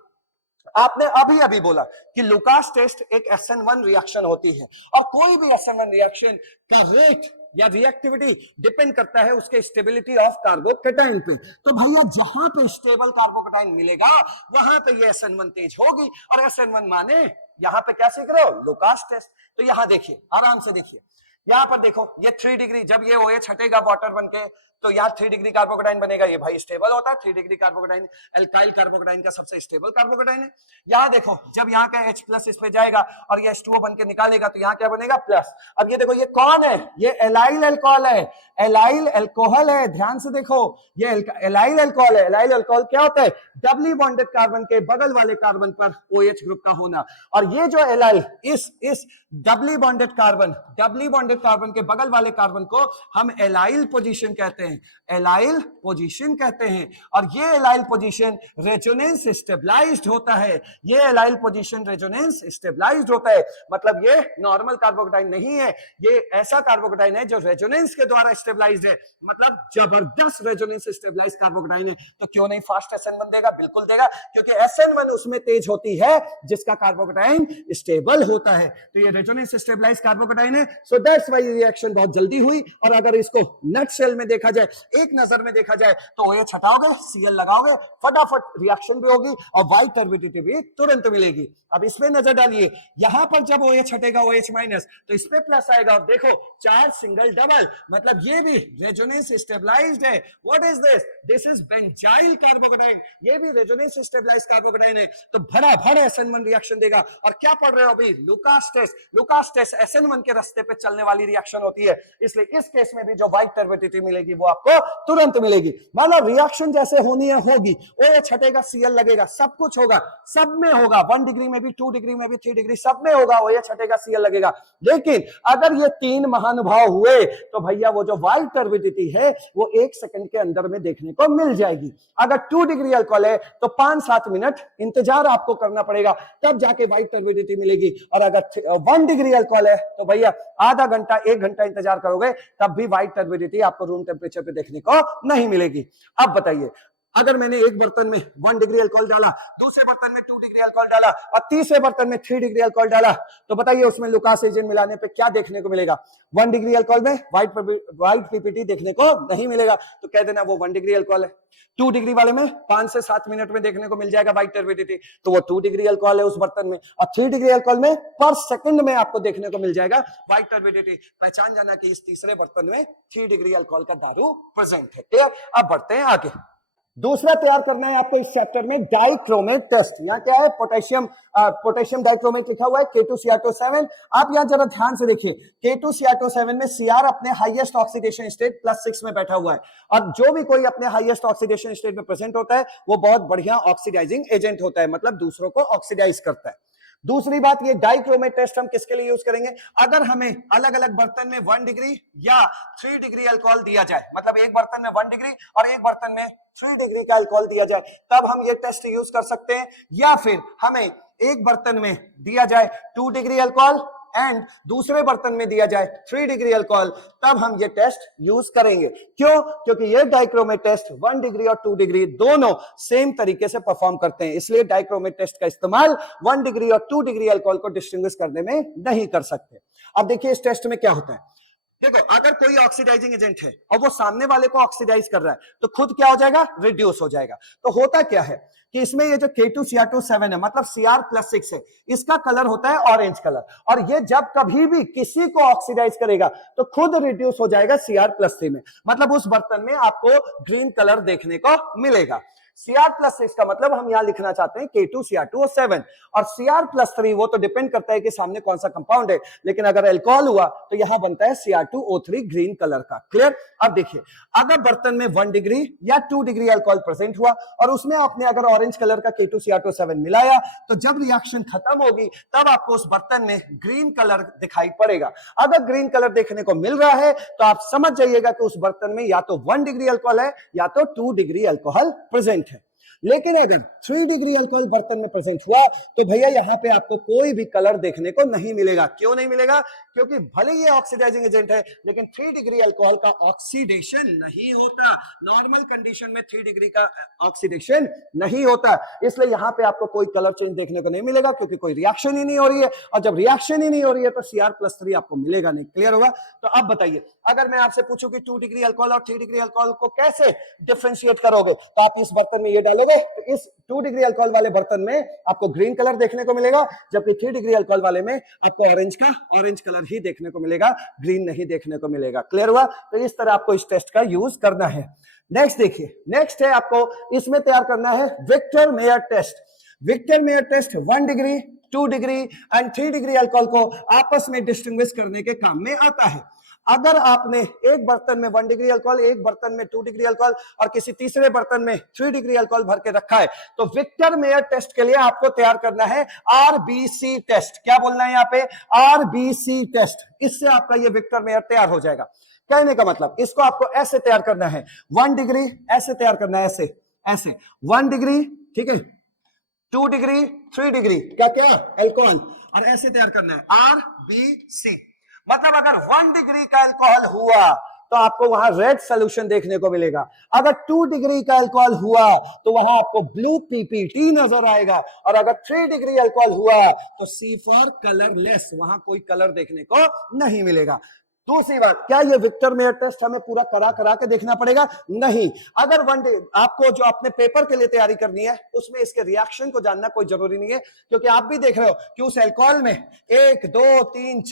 आपने अभी अभी बोला कि लुकास टेस्ट एक SN1 रिएक्शन होती है और कोई भी SN1 रिएक्शन का रेट या रिएक्टिविटी डिपेंड करता है उसके स्टेबिलिटी ऑफ कार्बोकेटाइन पे। तो भैया जहां पे स्टेबल कार्बोकेटाइन मिलेगा वहां पे ये SN1 तेज होगी, और SN1 माने यहां पे क्या सीख रहे हो, लुकास टेस्ट। तो यहां देखिए, आराम से देखिए, यहां पर देखो ये 3 डिग्री, जब ये OH हटेगा वाटर बनके तो यहाँ 3 डिग्री कार्बोकेटाइन बनेगा, ये भाई स्टेबल होता है। 3 डिग्री कार्बोकेटाइन एल्काइल कार्बोकेटाइन का सबसे स्टेबल कार्बोकेटाइन है। यहाँ देखो, जब यहाँ का H+ इस पे जाएगा और ये H2O बन के निकालेगा तो यहाँ क्या बनेगा, प्लस। अब ये देखो, ये कौन है, ये एलाइल अल्कोहल है, एलाइल अल्कोहल है, ध्यान से देखो, ये एलाइल अल्कोहल है। एलाइल अल्कोहल क्या होता है, डबली बॉन्डेड कार्बन के बगल वाले कार्बन पर OH ग्रुप का होना, और ये जो एलाइल इस डबली बॉन्डेड कार्बन के बगल वाले कार्बन को हम एलाइल पोजीशन कहते हैं, एलाइल पोजीशन कहते हैं। और ये एलाइल पोजीशन रेजोनेंस स्टेबलाइज्ड होता है, ये एलाइल पोजीशन रेजोनेंस स्टेबलाइज्ड होता है, मतलब ये नॉर्मल कार्बोकेटाइन नहीं है, ये ऐसा कार्बोकेटाइन है जो रेजोनेंस के द्वारा स्टेबलाइज्ड है, मतलब जबरदस्त रेजोनेंस स्टेबलाइज्ड कार्बोकेटाइन है। तो क्यों नहीं फास्ट SN1 देगा, बिल्कुल देगा, क्योंकि SN1 उसमें तेज होती है जिसका कार्बोकेटाइन स्टेबल होता है। तो ये रेजोनेंस स्टेबलाइज्ड कार्बोकेटाइन है, सो दैट्स व्हाई रिएक्शन बहुत जल्दी हुई। और अगर इसको नटशेल में देखा जाए, एक नजर में देखा जाए, तो OH हटाओगे, Cl लगाओगे, फटाफट रिएक्शन भी होगी और व्हाइट टर्बिडिटी भी तुरंत मिलेगी। अब इसमें नजर डालिए, यहां पर जब OH हटेगा, OH- तो इस पे प्लस आएगा। अब देखो, 4 सिंगल डबल, मतलब ये भी रेजोनेंस स्टेबलाइज्ड है। What is this? This is benzyl carbocation, ये भी रेजोनेंस स्टेबलाइज्ड कार्बोकेटाइन है। तो भड़ा SN1 रिएक्शन देगा। और क्या पढ़ रहे हो अभी, Lucas test. Lucas test SN1 के रास्ते पे चलने वाली रिएक्शन होती है, इसलिए इस केस में भी जो व्हाइट टर्बिडिटी मिलेगी वो आपको तुरंत मिलेगी। मतलब रिएक्शन जैसे होनी है होगी, OH हटेगा, Cl लगेगा, सब कुछ होगा, सब में होगा, 1 डिग्री में भी, 2 डिग्री में भी, 3 डिग्री, सब में होगा, OH हटेगा, Cl लगेगा। लेकिन अगर ये 3 महानुभाव हुए तो भैया वो जो व्हाइट टर्बिडिटी है वो 1 सेकंड के अंदर में देखने को मिल जाएगी। अगर 2 डिग्री अल्कोहल है तो 5-7 मिनट इंतजार आपको करना पड़ेगा, तब जाके व्हाइट टर्बिडिटी मिलेगी। और अगर 1 डिग्री अल्कोहल है तो भैया आधा घंटा 1 घंटा इंतजार करोगे, तब भी व्हाइट टर्बिडिटी आपको रूम टेम्परेचर पे देखने को नहीं मिलेगी। अब बताइए, अगर मैंने एक बर्तन में 1 डिग्री अल्कोहल डाला, दूसरे बर्तन में 2 डिग्री अल्कोहल डाला और तीसरे बर्तन में 3 डिग्री अल्कोहल डाला, तो बताइए उसमें लुकास एजेंट मिलाने पे क्या देखने को मिलेगा? 1 डिग्री अल्कोहल में व्हाइट पीपीटी देखने को नहीं मिलेगा, तो कह देना वो 1 डिग्री अल्कोहल है। 2 डिग्री वाले में 5 से 7 मिनट में देखने को मिल जाएगा व्हाइट टर्बिडिटी, तो वो 2 डिग्री अल्कोहल है उस बर्तन में। और 3 डिग्री अल्कोहल में पर सेकंड में आपको देखने को मिल जाएगा व्हाइट टर्बिडिटी। पहचान जाना कि इस तीसरे बर्तन में 3 डिग्री अल्कोहल का दारू प्रेजेंट है। क्लियर? अब बढ़ते हैं आगे। दूसरा तैयार करना है आपको इस चैप्टर में डाइक्रोमेट टेस्ट। यहाँ क्या है, पोटेशियम डाइक्रोमेट लिखा हुआ है, K2Cr7। आप यहाँ जरा ध्यान से देखिए, K2Cr7 में Cr अपने हाईएस्ट ऑक्सीडेशन स्टेट +6 में बैठा हुआ है, और जो भी कोई अपने हाईएस्ट ऑक्सीडेशन स्टेट में प्रेजेंट होता है वो बहुत बढ़िया ऑक्सीडाइजिंग एजेंट होता है, मतलब दूसरों को ऑक्सीडाइज करता है। दूसरी बात, ये डाइक्रोमेट टेस्ट हम किसके लिए यूज करेंगे? अगर हमें अलग अलग बर्तन में 1 डिग्री या 3 डिग्री अल्कोहल दिया जाए, मतलब एक बर्तन में 1 डिग्री और एक बर्तन में 3 डिग्री का अल्कोहल दिया जाए, तब हम ये टेस्ट यूज कर सकते हैं। या फिर हमें एक बर्तन में दिया जाए 2 डिग्री अल्कोहल एंड दूसरे बर्तन में दिया जाए 3 डिग्री अल्कोहल, तब हम ये टेस्ट यूज करेंगे। क्यों? क्योंकि ये डाइक्रोमेट टेस्ट 1 डिग्री और 2 डिग्री दोनों सेम तरीके से परफॉर्म करते हैं, इसलिए डाइक्रोमेट टेस्ट का इस्तेमाल 1 डिग्री और 2 डिग्री अल्कोहल को डिस्टिंग्विश करने में नहीं कर सकते। अब देखिए इस टेस्ट में क्या होता है। देखो, अगर कोई ऑक्सीडाइजिंग एजेंट है और वो सामने वाले को ऑक्सीडाइज कर रहा है, तो खुद क्या हो जाएगा? रिड्यूस हो जाएगा। तो होता क्या है कि इसमें ये जो K2Cr2 7 है, मतलब Cr+6 है, इसका कलर होता है ऑरेंज कलर, और ये जब कभी भी किसी को ऑक्सीडाइज करेगा तो खुद रिड्यूस हो जाएगा Cr+3 में, मतलब उस बर्तन में आपको ग्रीन कलर देखने को मिलेगा। Cr+6 का मतलब हम यहां लिखना चाहते हैं K2Cr2O7, और Cr+3 वो तो डिपेंड करता है कि सामने कौन सा कंपाउंड है, लेकिन अगर अल्कोहल हुआ तो यहां बनता है Cr2O3 ग्रीन कलर का। क्लियर? अब देखिए, अगर बर्तन में 1 डिग्री या 2 डिग्री अल्कोहल प्रेजेंट हुआ और उसमें आपने अगर ऑरेंज कलर का K2Cr2 7 मिलाया, तो जब रिएक्शन खत्म होगी तब आपको उस बर्तन में ग्रीन कलर दिखाई पड़ेगा। अगर ग्रीन कलर देखने को मिल रहा है तो आप समझ जाइएगा कि उस बर्तन में या तो 1 डिग्री अल्कोहल है या तो 2 डिग्री अल्कोहल प्रेजेंट है। लेकिन अगर 3 डिग्री अल्कोहल बर्तन में प्रेजेंट हुआ तो भैया यहां पे आपको कोई भी कलर देखने को नहीं मिलेगा। क्यों नहीं मिलेगा? क्योंकि भले ये ऑक्सीडाइजिंग एजेंट है, लेकिन 3 डिग्री अल्कोहल का ऑक्सीडेशन नहीं होता। नॉर्मल कंडीशन में 3 डिग्री का ऑक्सीडेशन नहीं होता, इसलिए यहां पे आपको कोई कलर चेंज देखने को नहीं मिलेगा, क्योंकि कोई रिएक्शन ही नहीं हो रही है, और जब रिएक्शन ही नहीं हो रही है तो Cr+3 आपको मिलेगा नहीं। क्लियर होगा? तो अब बताइए, अगर मैं आपसे पूछूं कि 2 डिग्री अल्कोहल और 3 डिग्री अल्कोहल को कैसे डिफरेंशिएट करोगे, तो आप इस बर्तन में ये डालोगे तो इस 2 डिग्री अल्कोहल वाले बर्तन में आपको ग्रीन कलर देखने को मिलेगा, जबकि 3 डिग्री अल्कोहल वाले में आपको ऑरेंज कलर ही देखने को मिलेगा, ग्रीन नहीं देखने को मिलेगा। क्लियर हुआ? तो इस तरह आपको इस टेस्ट का यूज करना है। नेक्स्ट देखिए, नेक्स्ट है आपको इसमें तैयार करना है Victor Meyer test. Victor Meyer test 1 degree, 2 degree and 3 degree alcohol को आपस में डिस्टिंग्विश करने के काम में आता है। अगर आपने एक बर्तन में 1 डिग्री अल्कोहल, एक बर्तन में 2 डिग्री अल्कोहल और किसी तीसरे बर्तन में 3 डिग्री अल्कोहल भर के रखा है, तो विक्टर मेयर टेस्ट के लिए आपको तैयार करना है आरबीसी टेस्ट। क्या बोलना है यहाँ पे? RBC test. इससे आपका ये विक्टर मेयर तैयार हो जाएगा। कहने का मतलब, इसको आपको ऐसे तैयार करना है, 1 डिग्री ऐसे तैयार करना है, ऐसे ऐसे 1 डिग्री, ठीक है, 2 डिग्री, 3 डिग्री क्या क्या अल्कोहल, और ऐसे तैयार करना है आरबीसी। मतलब अगर 1 डिग्री का अल्कोहल हुआ तो आपको वहां रेड सोल्यूशन देखने को मिलेगा, अगर 2 डिग्री का अल्कोहल हुआ तो वहां आपको ब्लू पीपीटी नजर आएगा, और अगर 3 डिग्री अल्कोहल हुआ तो सी फॉर कलरलेस, वहां कोई कलर देखने को नहीं मिलेगा। दूसरी बात, क्या ये विक्टर मेयर टेस्ट हमें पूरा करा के देखना पड़ेगा? नहीं। अगर आपको जो अपने पेपर के लिए तैयारी करनी है उसमें इसके रिएक्शन को जानना कोई जरूरी नहीं है, क्योंकि आप भी देख रहे हो कि उस अल्कोहल में 1 2 3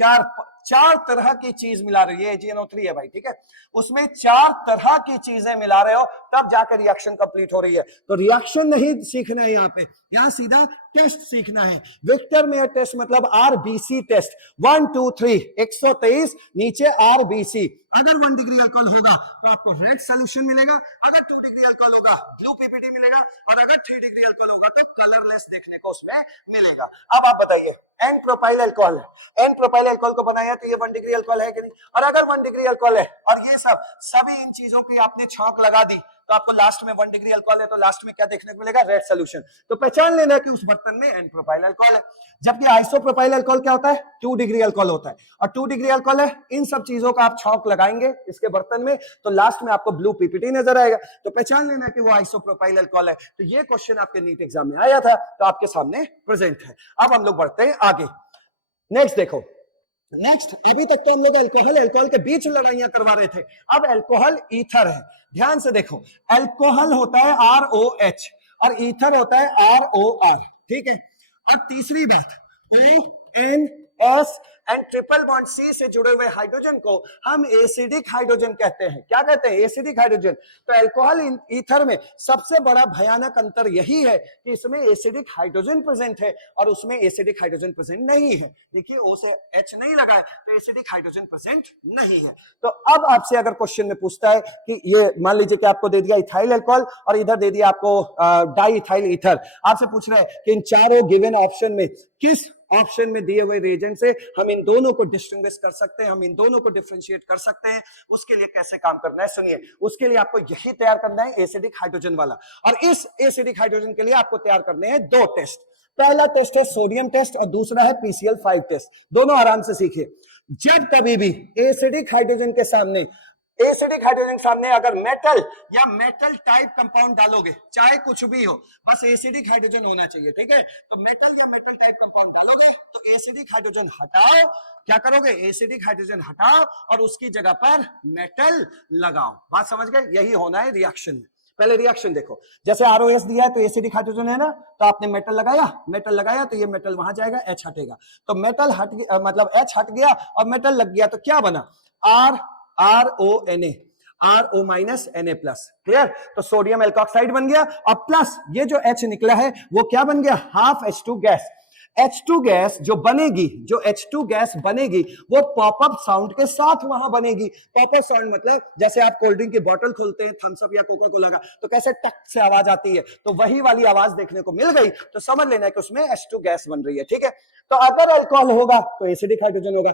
4 तरह की चीज मिला रही है। AgNO3 है भाई, ठीक है, उसमें 4 तरह की चीजें मिला रहे हो, तब जाकर रिएक्शन कंप्लीट हो रही है। तो रिएक्शन नहीं सीखना है यहाँ पे, यहाँ सीधा टेस्ट सीखना है। विक्टर मेयर टेस्ट मतलब आरबीसी टेस्ट, 1 2 3 123 नीचे आरबीसी। अगर 1 डिग्री अल्कोहल होगा तो आपको रेड सोल्यूशन मिलेगा, अगर 2 डिग्री अल्कोहल होगा ब्लू पीपीटी मिलेगा, और अगर 3 डिग्री अल्कोहल होगा तो कलरलेस देखने को उसमें मिलेगा। अब आप बताइए, एन प्रोपाइल अल्कोहल है, एन प्रोपाइल अल्कोहल को बनाया तो ये 1 डिग्री अल्कोहल है कि नहीं? और अगर 1 डिग्री अल्कोहल है और ये सभी इन चीजों की आपने छौंक लगा दी, तो आपको लास्ट में 1 डिग्री अल्कोहल है तो लास्ट में क्या देखने को मिलेगा? Red solution. तो पहचान लेना कि उस बर्तन में एन प्रोपाइल अल्कोहल है। जबकि आइसोप्रोपाइल अल्कोहल क्या होता है? 2 डिग्री अल्कोहल होता है, और 2 डिग्री अल्कोहल है। इन सब चीजों का आप छौंक लगाएंगे इसके बर्तन में तो लास्ट में आपको ब्लू पीपीटी नजर आएगा, तो पहचान लेना कि वो आइसोप्रोपाइल अल्कोहल है। तो ये क्वेश्चन आपके नीट एग्जाम में आया था, तो आपके सामने प्रेजेंट है। अब हम लोग बढ़ते हैं आगे। नेक्स्ट देखो, नेक्स्ट, अभी तक तो हम लोग अल्कोहल के बीच लड़ाइयां करवा रहे थे, अब अल्कोहल ईथर है। ध्यान से देखो, अल्कोहल होता है ROH और ईथर होता है ROR, ठीक है। और तीसरी बात, ONS and triple bond C से जुड़े हुए हाइड्रोजन को हम एसिडिक हाइड्रोजन कहते हैं। क्या कहते हैं? Acidic hydrogen. तो अल्कोहल ईथर में सबसे बड़ा भयानक अंतर यही है कि इसमें एसिडिक हाइड्रोजन प्रेजेंट है और उसमें एसिडिक हाइड्रोजन प्रेजेंट नहीं है। देखिए, O से H नहीं लगा है तो एसिडिक हाइड्रोजन प्रेजेंट नहीं है। तो अब आपसे अगर क्वेश्चन में पूछता है कि ये मान लीजिए कि आपको दे दिया इथाइल अल्कोहल और इधर दे दिया आपको डाई इथाइल ईथर, आपसे पूछ रहे हैं कि इन चारों गिवन ऑप्शन में किस ऑप्शन में दिए हुए रिएजेंट से हम इन दोनों को डिस्टिंग्विश कर सकते हैं, हम इन दोनों को डिफरेंशिएट कर सकते हैं। उसके लिए कैसे काम करना है सुनिए। उसके लिए आपको यही तैयार करना है एसिडिक हाइड्रोजन वाला, और इस एसिडिक हाइड्रोजन के लिए आपको तैयार करने हैं दो टेस्ट। पहला टेस्ट है सोडियम टेस्ट और दूसरा है PCl5 टेस्ट। दोनों आराम से सीखिए। जब कभी भी एसिडिक हाइड्रोजन के सामने अगर मेटल या मेटल टाइप कंपाउंड डालोगे, चाहे कुछ भी हो, बस एसिडिक हाइड्रोजन होना चाहिए, ठीक है। तो मेटल या मेटल टाइप कंपाउंड डालोगे तो एसिडिक हाइड्रोजन हटाओ। क्या करोगे? एसिडिक हाइड्रोजन हटाओ और उसकी जगह पर मेटल लगाओ। बात समझ गए? यही होना है रिएक्शन में। पहले रिएक्शन देखो, जैसे ROS दिया है तो एसिडिक हाइड्रोजन है ना, तो आपने मेटल लगाया तो ये मेटल वहां जाएगा, H हटेगा, तो मेटल हट गया, मतलब H हट गया और मेटल लग गया, तो क्या बना? RO minus Na plus. Clear? तो सोडियम एल्कोक्साइड बन गया और प्लस ये जो H निकला है वो क्या बन गया? Half H2 gas. H2 gas जो H2 गैस बनेगी वो पॉपअप साउंड के साथ वहां बनेगी। पॉपअप साउंड मतलब जैसे आप कोल्ड ड्रिंक की बोतल खोलते हैं, थम्स अप या कोका कोला का, तो कैसे टक से आवाज आती है, तो वही वाली आवाज देखने को मिल गई, तो समझ लेना है कि उसमें H2 गैस बन रही है, ठीक है। तो अगर अल्कोहल होगा तो एसिडिक हाइड्रोजन होगा,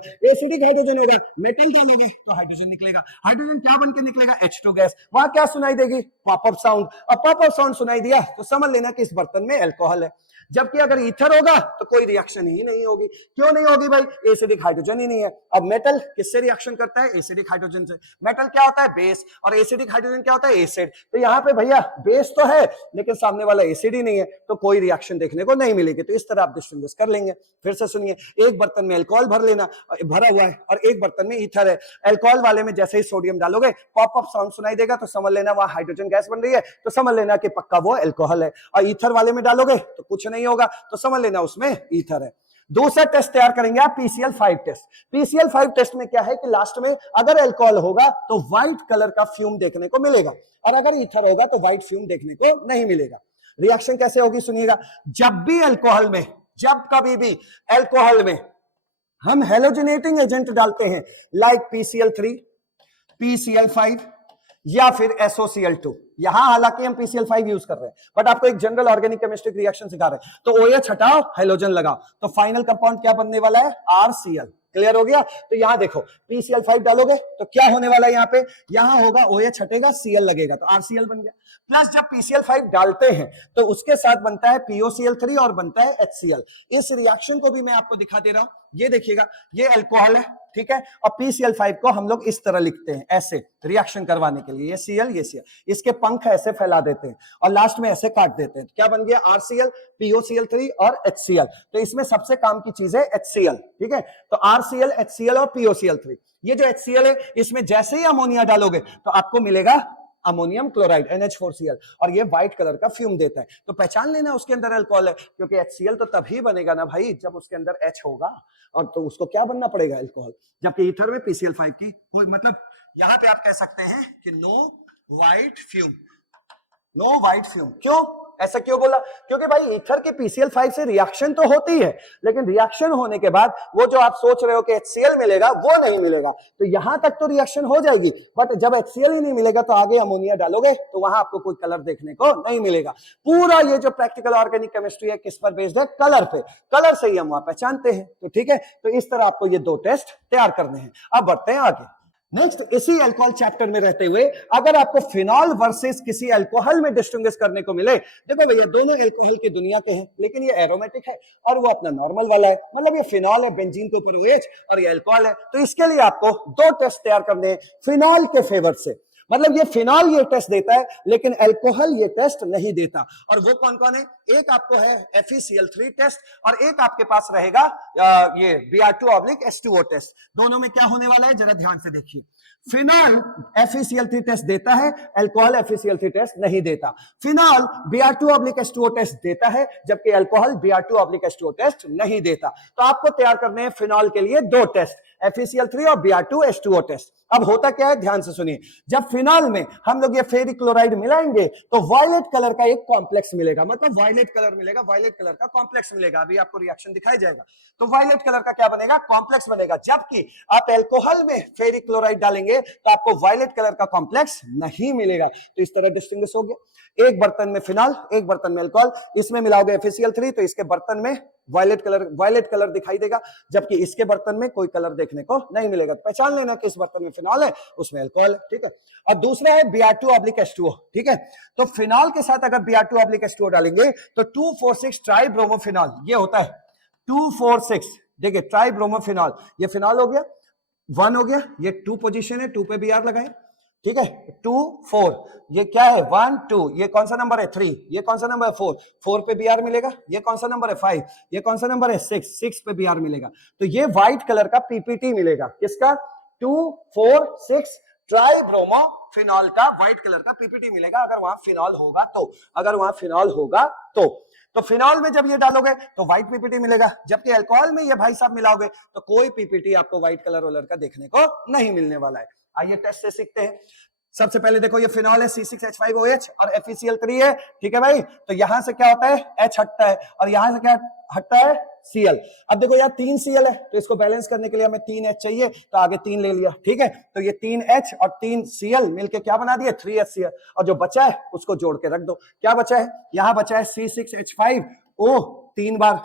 मेटल डालेंगे तो हाइड्रोजन निकलेगा। हाइड्रोजन क्या बन के निकलेगा? H2 gas. वहां क्या सुनाई देगी? Popup sound. और पॉपअप साउंड सुनाई दिया तो समझ लेना कि इस बर्तन में अल्कोहल है। जबकि अगर ईथर होगा तो कोई रिएक्शन ही नहीं होगी। क्यों नहीं होगी भाई? एसिडिक हाइड्रोजन ही नहीं है। अब मेटल किससे रिएक्शन करता है? एसिडिक हाइड्रोजन से। मेटल क्या होता है? बेस। और एसिडिक हाइड्रोजन क्या होता है? एसिड। तो यहाँ पे भैया बेस तो है लेकिन सामने वाला एसिड ही नहीं है, तो कोई रिएक्शन देखने को नहीं मिलेगी। तो इस तरह आप डिस्टिंग्विश कर लेंगे। फिर से सुनिए, एक बर्तन में अल्कोहल भरा हुआ है और एक बर्तन में ईथर है। अल्कोहल वाले में जैसे ही सोडियम डालोगे पॉपअप साउंड सुनाई देगा, तो समझ लेना वहां हाइड्रोजन गैस बन रही है, तो समझ लेना कि पक्का वो अल्कोहल है। और ईथर वाले में डालोगे तो कुछ नहीं होगा, तो समझ लेना उसमें ईथर है। दूसरा टेस्ट तैयार करेंगे आप PCl5 टेस्ट। PCl5 टेस्ट में क्या है कि लास्ट में अगर अल्कोहल होगा तो व्हाइट कलर का फ्यूम देखने को मिलेगा, और अगर ईथर होगा तो व्हाइट फ्यूम देखने को नहीं मिलेगा। रिएक्शन कैसे होगी सुनिएगा। जब कभी भी अल्कोहल में हम हेलोजिनेटिंग एजेंट डालते हैं, लाइक PCl3, PCl5 या फिर SOCl2, यहां हालांकि हम PCl5 यूज कर रहे हैं, बट आपको एक जनरल ऑर्गेनिक केमिस्ट्री रिएक्शन सिखा रहे हैं। तो OH हटाओ, हेलोजन लगाओ, तो फाइनल कंपाउंड क्या बनने वाला है? RCl। क्लियर हो गया? तो यहां देखो PCl5 डालोगे तो क्या होने वाला है? यहां होगा OH हटेगा, Cl लगेगा, तो RCl बन गया। प्लस जब PCl5 डालते हैं तो उसके साथ बनता है POCl3 और बनता है HCl। इस रिएक्शन को भी मैं आपको दिखा दे रहा हूं, ये देखिएगा, ये अल्कोहल है, ठीक है, और PCl5 को हम लोग इस तरह लिखते हैं, ऐसे रिएक्शन करवाने के लिए, ये Cl, इसके पंख ऐसे फैला देते हैं और लास्ट में ऐसे काट देते हैं, क्या बन गया? RCl, POCl3 और HCl। तो इसमें सबसे काम की चीज है HCl, ठीक है। तो RCl, HCl और POCl3, ये जो HCl है इसमें जैसे ही अमोनिया डालोगे तो आपको मिलेगा अमोनियम क्लोराइड, NH4Cl, और ये व्हाइट कलर का फ्यूम देता है। तो पहचान लेना उसके अंदर अल्कोहल है, क्योंकि HCl तो तभी बनेगा ना भाई जब उसके अंदर H होगा, और तो उसको क्या बनना पड़ेगा? अल्कोहल। जबकि ईथर में PCl5 की कोई मतलब, यहां पे आप कह सकते हैं कि नो व्हाइट फ्यूम। क्यों ऐसा क्यों बोला? क्योंकि भाई ईथर के PCl5 से रिएक्शन तो होती है, लेकिन रिएक्शन होने के बाद वो जो आप सोच रहे हो कि HCl मिलेगा वो नहीं मिलेगा। तो यहां तक तो रिएक्शन हो जाएगी, बट जब HCl ही नहीं मिलेगा तो आगे अमोनिया डालोगे तो वहां आपको कोई कलर देखने को नहीं मिलेगा। पूरा ये जो प्रैक्टिकल ऑर्गेनिक केमिस्ट्री है किस पर बेस्ड है? कलर पे। कलर से ही हम वहां पहचानते हैं, तो ठीक है। तो इस तरह आपको ये दो टेस्ट तैयार करने हैं। अब बढ़ते हैं आगे। नेक्स्ट, इसी अल्कोहल चैप्टर में रहते हुए अगर आपको फिनॉल वर्सेस किसी अल्कोहल में डिस्टिंग्विश करने को मिले, देखो भैया दोनों अल्कोहल की दुनिया के हैं, लेकिन ये एरोमेटिक है और वो अपना नॉर्मल वाला है, मतलब ये फिनॉल है, बेंजीन के ऊपर OH, और ये अल्कोहल है। तो इसके लिए आपको दो टेस्ट तैयार करने हैं फिनॉल के फेवर से। मतलब ये फिनॉल ये टेस्ट देता है लेकिन अल्कोहल ये टेस्ट नहीं देता। और वो कौन कौन है? एक आपको है FeCl3 टेस्ट और एक आपके पास रहेगा ये Br2/H2O टेस्ट। दोनों में क्या होने वाला है जरा ध्यान से देखिए। फिनॉल FeCl3 टेस्ट देता है, अल्कोहल FeCl3 टेस्ट नहीं देता। फिनॉल Br2/H2O टेस्ट देता है, जबकि अल्कोहल Br2/H2O टेस्ट नहीं देता। तो आपको तैयार करने हैं फिनॉल के लिए दो टेस्ट, FeCl3 और Br2H2O टेस्ट। अब होता क्या है ध्यान से सुनिए, जब फिनॉल में हम लोग ये फेरिक क्लोराइड मिलाएंगे तो वायलेट कलर का एक कॉम्प्लेक्स मिलेगा, मतलब वायलेट कलर मिलेगा, वायलेट कलर का कॉम्प्लेक्स मिलेगा। अभी आपको रिएक्शन दिखाई जाएगा। तो वायलेट कलर का क्या बनेगा? कॉम्प्लेक्स बनेगा। जबकि आप अल्कोहल में फेरिक क्लोराइड डालेंगे तो आपको वायलेट कलर का कॉम्प्लेक्स नहीं मिलेगा। तो इस तरह डिस्टिंग्विश हो गया। एक बर्तन में फिनॉल, एक बर्तन में अल्कोहल, इसमें मिलाओगे FeCl3 तो इसके बर्तन में वायलेट कलर दिखाई देगा, जबकि इसके बर्तन में कोई कलर देखने को नहीं मिलेगा। तो पहचान लेना कि इस बर्तन में फिनॉल है, उसमें अल्कोहल है, ठीक है। और दूसरा है Br2/H2O, ठीक है। तो फिनॉल के साथ अगर Br2/H2O डालेंगे तो 2,4,6 ट्राइब्रोमोफिनॉल, ये होता है 2,4,6। देखिए ट्राइब्रोमोफिनॉल, ये फिनॉल हो गया, 1 हो गया, ये 2 पोजीशन है, 2 पे Br लगाए, ठीक है। 2 4, ये क्या है 1 2, ये कौन सा नंबर है 3, ये कौन सा नंबर है 4, 4 पे Br मिलेगा, ये कौन सा नंबर है 5, ये कौन सा नंबर है 6, 6 पे Br मिलेगा। तो ये व्हाइट कलर का पीपीटी मिलेगा, किसका 2 4 6 ट्राइब्रोमोफिनॉल का व्हाइट कलर का पीपीटी मिलेगा, अगर वहां फिनॉल होगा तो, अगर वहां फिनॉल होगा तो फिनॉल में जब ये डालोगे तो व्हाइट पीपीटी मिलेगा, जबकि अल्कोहल में ये भाई साहब मिलाओगे तो कोई पीपीटी आपको व्हाइट कलर का देखने को नहीं मिलने वाला है। आइए टेस्ट से सीखते हैं। सबसे पहले देखो ये फिनॉल है C6H5OH और FeCl3 है, ठीक है भाई। तो यहां से क्या होता है H हटता है और यहां से क्या हटता है Cl। अब देखो यार 3 Cl है, तो इसको बैलेंस करने के लिए हमें 3 H चाहिए, तो आगे 3 ले लिया, ठीक है। तो ये 3 H और 3 Cl मिलके क्या बना दिए 3 HCl, और जो बचा है उसको जोड़ के रख दो। क्या बचा है, यहाँ बचा है C6H5O 3 बार,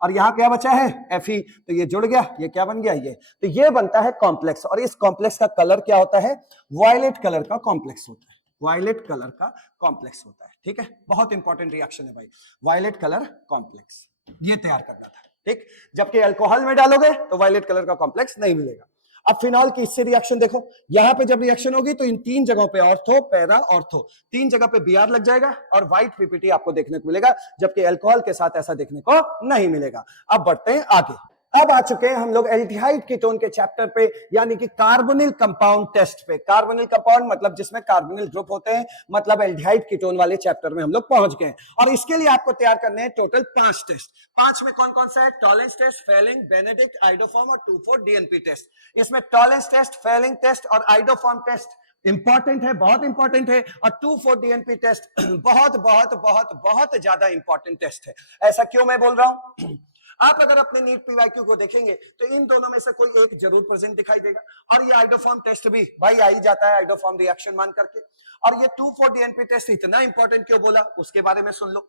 और यहां क्या बचा है Fe, तो ये जुड़ गया, ये क्या बन गया ये, तो ये बनता है कॉम्प्लेक्स। और इस कॉम्प्लेक्स का कलर क्या होता है, वायलेट कलर का कॉम्प्लेक्स होता है, वायलेट कलर का कॉम्प्लेक्स होता है, ठीक है। बहुत इंपॉर्टेंट रिएक्शन है भाई, वायलेट कलर कॉम्प्लेक्स ये तैयार करना था, ठीक। जबकि अल्कोहल में डालोगे तो वायलेट कलर का कॉम्प्लेक्स नहीं मिलेगा। अब फिनॉल की इससे रिएक्शन देखो, यहां पे जब रिएक्शन होगी तो इन 3 जगहों पे ऑर्थो पैरा ऑर्थो 3 जगह पे Br लग जाएगा और व्हाइट पीपीटी आपको देखने को मिलेगा, जबकि अल्कोहल के साथ ऐसा देखने को नहीं मिलेगा। अब बढ़ते हैं आगे। अब आ चुके हैं हम लोग एल्डिहाइड कीटोन के चैप्टर पे, यानी कि कार्बोनिल कंपाउंड टेस्ट पे। कार्बोनिल कंपाउंड मतलब जिसमें कार्बोनिल ग्रुप होते हैं, मतलब एल्डिहाइड कीटोन वाले चैप्टर में हम लोग पहुंच गए हैं। और इसके लिए आपको तैयार करने हैं टोटल 5 टेस्ट। 5 में कौन कौन सा है, Tollens test, Fehling, Benedict, iodoform और 2,4-DNP टेस्ट। इसमें टॉलेंस टेस्ट, फेलिंग टेस्ट और आइडोफॉर्म टेस्ट इंपॉर्टेंट है, बहुत इंपॉर्टेंट है, और 2,4-DNP टेस्ट बहुत बहुत बहुत बहुत ज्यादा इंपॉर्टेंट टेस्ट है। ऐसा क्यों मैं बोल रहा हूं, आप अगर अपने नीट पीवाईक्यू को देखेंगे तो इन दोनों में से कोई एक जरूर प्रेजेंट दिखाई देगा, और ये आइडोफॉर्म टेस्ट भी भाई आ ही जाता है आइडोफॉर्म रिएक्शन मान करके। और ये 2,4-DNP टेस्ट इतना इंपॉर्टेंट क्यों बोला, उसके बारे में सुन लो।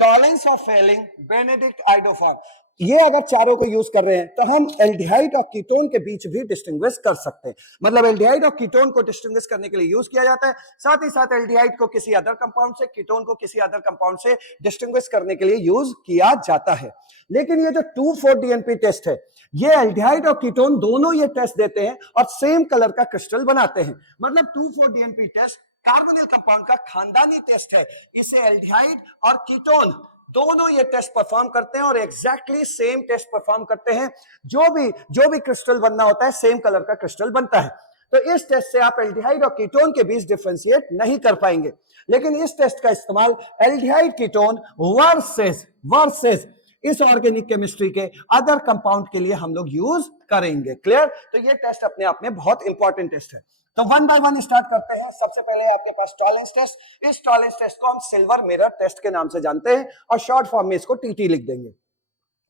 टॉलेंस और फेलिंग, बेनेडिक्ट, आइडोफॉर्म, ये अगर चारों को यूज कर रहे हैं तो हम एल्डिहाइड और कीटोन के बीच भी डिस्टिंग्विश कर सकते हैं। मतलब एल्डिहाइड और कीटोन को डिस्टिंग्विश करने के लिए यूज किया जाता है, साथ ही साथ एल्डिहाइड को किसी अदर कंपाउंड से, कीटोन को किसी अदर कंपाउंड से डिस्टिंग्विश करने के लिए यूज किया जाता है। लेकिन ये जो 2,4-DNP टेस्ट है, ये एल्डिहाइड और कीटोन दोनों ये टेस्ट देते हैं और सेम कलर का क्रिस्टल बनाते हैं। मतलब 2,4-DNP टेस्ट कार्बोनिल कंपाउंड का खानदानी टेस्ट है। इसे एल्डिहाइड और कीटोन दोनों ये टेस्ट परफॉर्म करते हैं और एग्जैक्टली सेम टेस्ट परफॉर्म करते हैं। जो भी क्रिस्टल बनना होता है सेम कलर का क्रिस्टल बनता है। तो इस टेस्ट से आप एल्डिहाइड और कीटोन के बीच डिफरेंशिएट नहीं कर पाएंगे। लेकिन इस टेस्ट का इस्तेमाल एल्डिहाइड कीटोन वर्सेस इस ऑर्गेनिक केमिस्ट्री के अदर कंपाउंड के लिए हम लोग यूज करेंगे। क्लियर? तो ये टेस्ट अपने आप में बहुत इंपॉर्टेंट टेस्ट है। तो 1 बाय 1 स्टार्ट करते हैं। सबसे पहले आपके पास टॉलेंस टेस्ट। इस टॉलेंस टेस्ट को हम सिल्वर मिरर टेस्ट के नाम से जानते हैं और शॉर्ट फॉर्म में इसको टीटी लिख देंगे।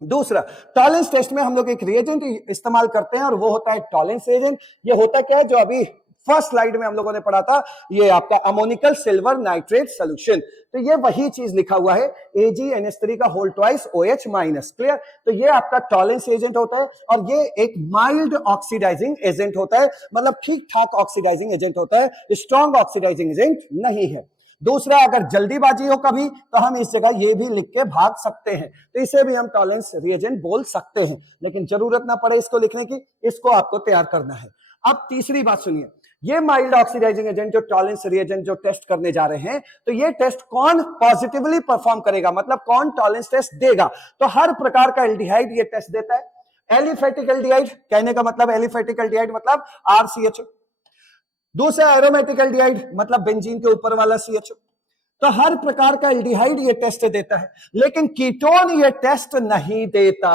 दूसरा, टॉलेंस टेस्ट में हम लोग एक रिएजेंट इस्तेमाल करते हैं और वो होता है टॉलेंस रिएजेंट। ये होता क्या है, जो अभी फर्स्ट स्लाइड में हम लोगों ने पढ़ा था, ये आपका अमोनिकल सिल्वर नाइट्रेट सॉल्यूशन। तो ये वही चीज लिखा हुआ है AgNH3 का whole twice OH minus. Clear? तो ये आपका टॉलेंस एजेंट होता है और ये एक माइल्ड ऑक्सीडाइजिंग एजेंट होता है, मतलब ठीक ठाक ऑक्सीडाइजिंग एजेंट होता है, स्ट्रॉन्ग ऑक्सीडाइजिंग एजेंट नहीं है। दूसरा, अगर जल्दीबाजी हो कभी तो हम इस जगह ये भी लिख के भाग सकते हैं, तो इसे भी हम टॉलेंस रिएजेंट बोल सकते हैं, लेकिन जरूरत ना पड़े इसको लिखने की, इसको आपको तैयार करना है। अब तीसरी बात सुनिए, ये माइल्ड ऑक्सीडाइजिंग एजेंट जो टॉलेंस रिएजेंट जो टेस्ट करने जा रहे हैं, तो ये टेस्ट कौन पॉजिटिवली परफॉर्म करेगा, मतलब कौन टॉलेंस टेस्ट देगा। तो हर प्रकार का एल्डिहाइड ये टेस्ट देता है। एलिफेटिक एल्डिहाइड कहने का मतलब, एलिफेटिक एल्डिहाइड मतलब RCHO। दूसरा एरोमेटिक एल्डिहाइड मतलब बेंजीन के ऊपर वाला CHO। तो हर प्रकार का एल्डिहाइड ये टेस्ट देता है, लेकिन कीटोन ये टेस्ट नहीं देता।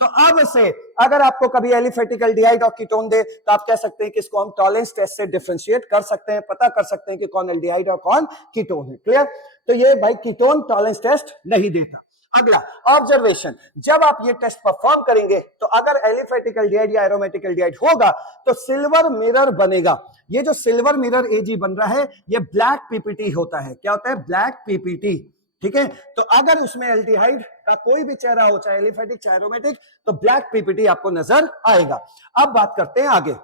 तो अब से अगर आपको कभी एलिफेटिक एल्डिहाइड और कीटोन दे तो आप कह सकते हैं कि इसको हम टॉलेंस टेस्ट से डिफरेंशिएट कर सकते हैं, पता कर सकते हैं कि कौन एल्डिहाइड और कौन कीटोन है। क्लियर? तो ये भाई कीटोन टॉलेंस टेस्ट नहीं देता। अगला ऑब्जर्वेशन, जब आप ये टेस्ट परफॉर्म करेंगे तो अगर एलिफेटिक एल्डिहाइड या एरोमेटिक एल्डिहाइड होगा तो सिल्वर मिरर बनेगा। ये जो सिल्वर मिरर Ag बन रहा है, ये ब्लैक पीपीटी होता है। क्या होता है? Black PPT. ठीक है। तो अगर उसमें एल्डिहाइड का कोई भी चेहरा हो, चाहे एलिफेटिक चाहे एरोमेटिक, तो ब्लैक पीपीटी आपको नजर आएगा। अब बात करते हैं आगे,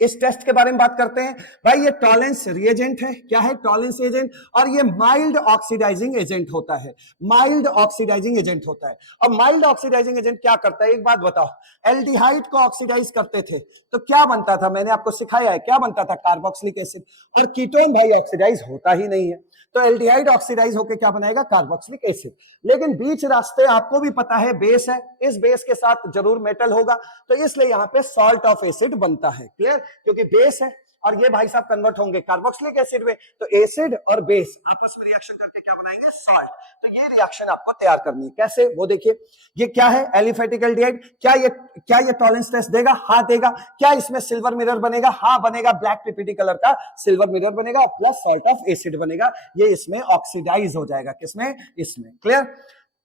इस टेस्ट के बारे में बात करते हैं। भाई ये टॉलेंस रिएजेंट है, क्या है टॉलेंस एजेंट, और ये माइल्ड ऑक्सीडाइजिंग एजेंट होता है, माइल्ड ऑक्सीडाइजिंग एजेंट होता है। अब माइल्ड ऑक्सीडाइजिंग एजेंट क्या करता है, एक बात बताओ, एल्डिहाइड को ऑक्सीडाइज करते थे तो क्या बनता था, मैंने आपको सिखाया है क्या बनता था, कार्बोक्सिलिक एसिड। और कीटोन भाई ऑक्सीडाइज होता ही नहीं है, तो एल्डिहाइड ऑक्सीडाइज होकर क्या बनाएगा, कार्बोक्सिलिक एसिड। लेकिन बीच रास्ते आपको भी पता है बेस है, इस बेस के साथ जरूर मेटल होगा, तो इसलिए यहां पे सॉल्ट ऑफ एसिड बनता है, क्लियर, क्योंकि बेस है और ये भाई साहब कन्वर्ट होंगे कार्बोक्सिलिक एसिड में, तो एसिड और बेस आपस में रिएक्शन करके क्या बनाएंगे, सॉल्ट। तो ये रिएक्शन आपको तैयार करनी है, कैसे वो देखिए। ये क्या है, एलिफेटिक एल्डिहाइड। क्या ये टॉलेंस टेस्ट देगा, हाँ देगा। क्या इसमें सिल्वर मिरर बनेगा, हाँ बनेगा, ब्लैक पीपीटी कलर का सिल्वर मिरर बनेगा, प्लस सॉल्ट ऑफ एसिड बनेगा। ये इसमें ऑक्सीडाइज हो जाएगा, किसमें, इसमें, क्लियर।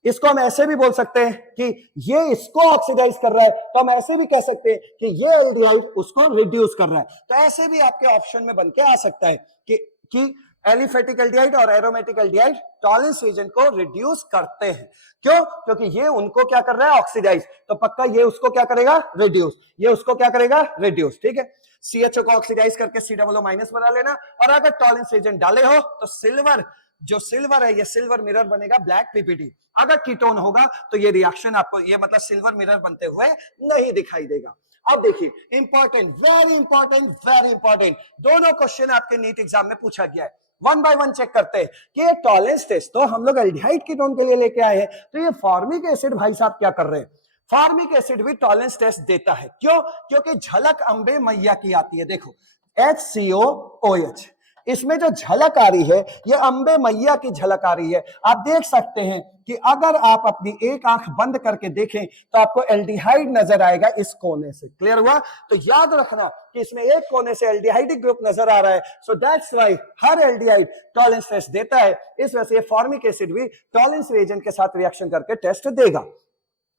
इसको हम ऐसे भी बोल सकते हैं कि ये इसको ऑक्सीडाइज कर रहा है, तो हम ऐसे भी कह सकते हैं कि ये एल्डिहाइड उसको रिड्यूस कर रहा है। तो ऐसे भी आपके ऑप्शन में बन के आ सकता है कि एलिफेटिक एल्डिहाइड और एरोमेटिक एल्डिहाइड टॉलेंस एजेंट को रिड्यूस करते हैं। क्यों, क्योंकि ये उनको क्या कर रहा है, ऑक्सीडाइज, तो पक्का ये उसको क्या करेगा, रिड्यूस, ये उसको क्या करेगा, रिड्यूस, ठीक है। CHO को ऑक्सीडाइज करके COO माइनस बना लेना, और अगर टॉलेंस एजेंट डाले हो तो सिल्वर, जो सिल्वर है ये सिल्वर मिरर बनेगा ब्लैक पीपीटी। अगर कीटोन होगा तो ये रिएक्शन आपको, ये मतलब सिल्वर मिरर बनते हुए नहीं दिखाई देगा। अब देखिए, important, very important, very important, दोनों क्वेश्चन आपके नीट एग्जाम में पूछा गया है। वन बाय वन चेक करते हैं कि ये टॉलेंस टेस्ट तो हम लोग एल्डिहाइड कीटोन के लिए लेके आए हैं, तो ये फॉर्मिक एसिड भाई साहब क्या कर रहे हैं, फॉर्मिक एसिड भी टॉलेंस टेस्ट देता है। क्यों, क्योंकि झलक अंबे मैया की आती है। देखो HCOOH, इसमें जो झलक आ रही है ये अंबे मैया की झलक आ रही है। आप देख सकते हैं कि अगर आप अपनी एक आंख बंद करके देखें तो आपको एल्डिहाइड नजर आएगा इस कोने से, क्लियर हुआ। तो याद रखना कि इसमें एक कोने से एल्डिहाइडिक ग्रुप नजर आ रहा है, सो दैट्स व्हाई हर एल्डिहाइड टॉलेंस टेस्ट देता है। इस वजह से फॉर्मिक एसिड भी टॉलेंस रिएजेंट के साथ रिएक्शन करके टेस्ट देगा।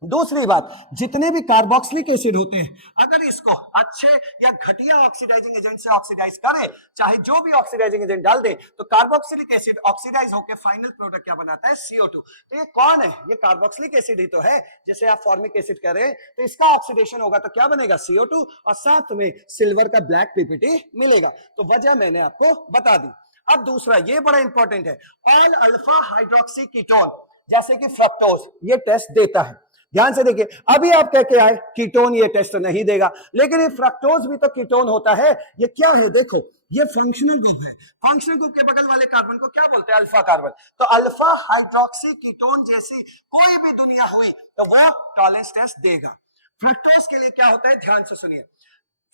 दूसरी बात, जितने भी कार्बोक्सिलिक एसिड होते हैं, अगर इसको अच्छे या घटिया ऑक्सीडाइजिंग एजेंट से ऑक्सीडाइज करें, चाहे जो भी ऑक्सीडाइजिंग एजेंट डाल दें, तो कार्बोक्सिलिक एसिड ऑक्सीडाइज होकर फाइनल प्रोडक्ट क्या बनाता है, CO2। तो ये कौन है, ये कार्बोक्सिलिक एसिड ही तो है, जैसे आप फॉर्मिक एसिड कह रहे हैं, तो इसका ऑक्सीडेशन होगा तो क्या बनेगा, CO2, और साथ में सिल्वर का ब्लैक पीपीटी मिलेगा। तो वजह मैंने आपको बता दी। अब दूसरा, ये बड़ा इंपॉर्टेंट है, ऑल अल्फा हाइड्रोक्सी कीटोन, जैसे कि फ्रक्टोज, ये टेस्ट देता है। ध्यान से देखिए, अभी आप कह के आए कीटोन ये टेस्ट नहीं देगा, लेकिन ये फ्रक्टोज भी तो कीटोन होता है। ये क्या है, देखो ये फंक्शनल ग्रुप है, फंक्शनल ग्रुप के बगल वाले कार्बन को क्या बोलते हैं, अल्फा कार्बन। तो अल्फा हाइड्रोक्सी कीटोन जैसी कोई भी दुनिया हुई तो वो टॉलेंस टेस्ट देगा। फ्रक्टोज के लिए क्या होता है, ध्यान से सुनिए,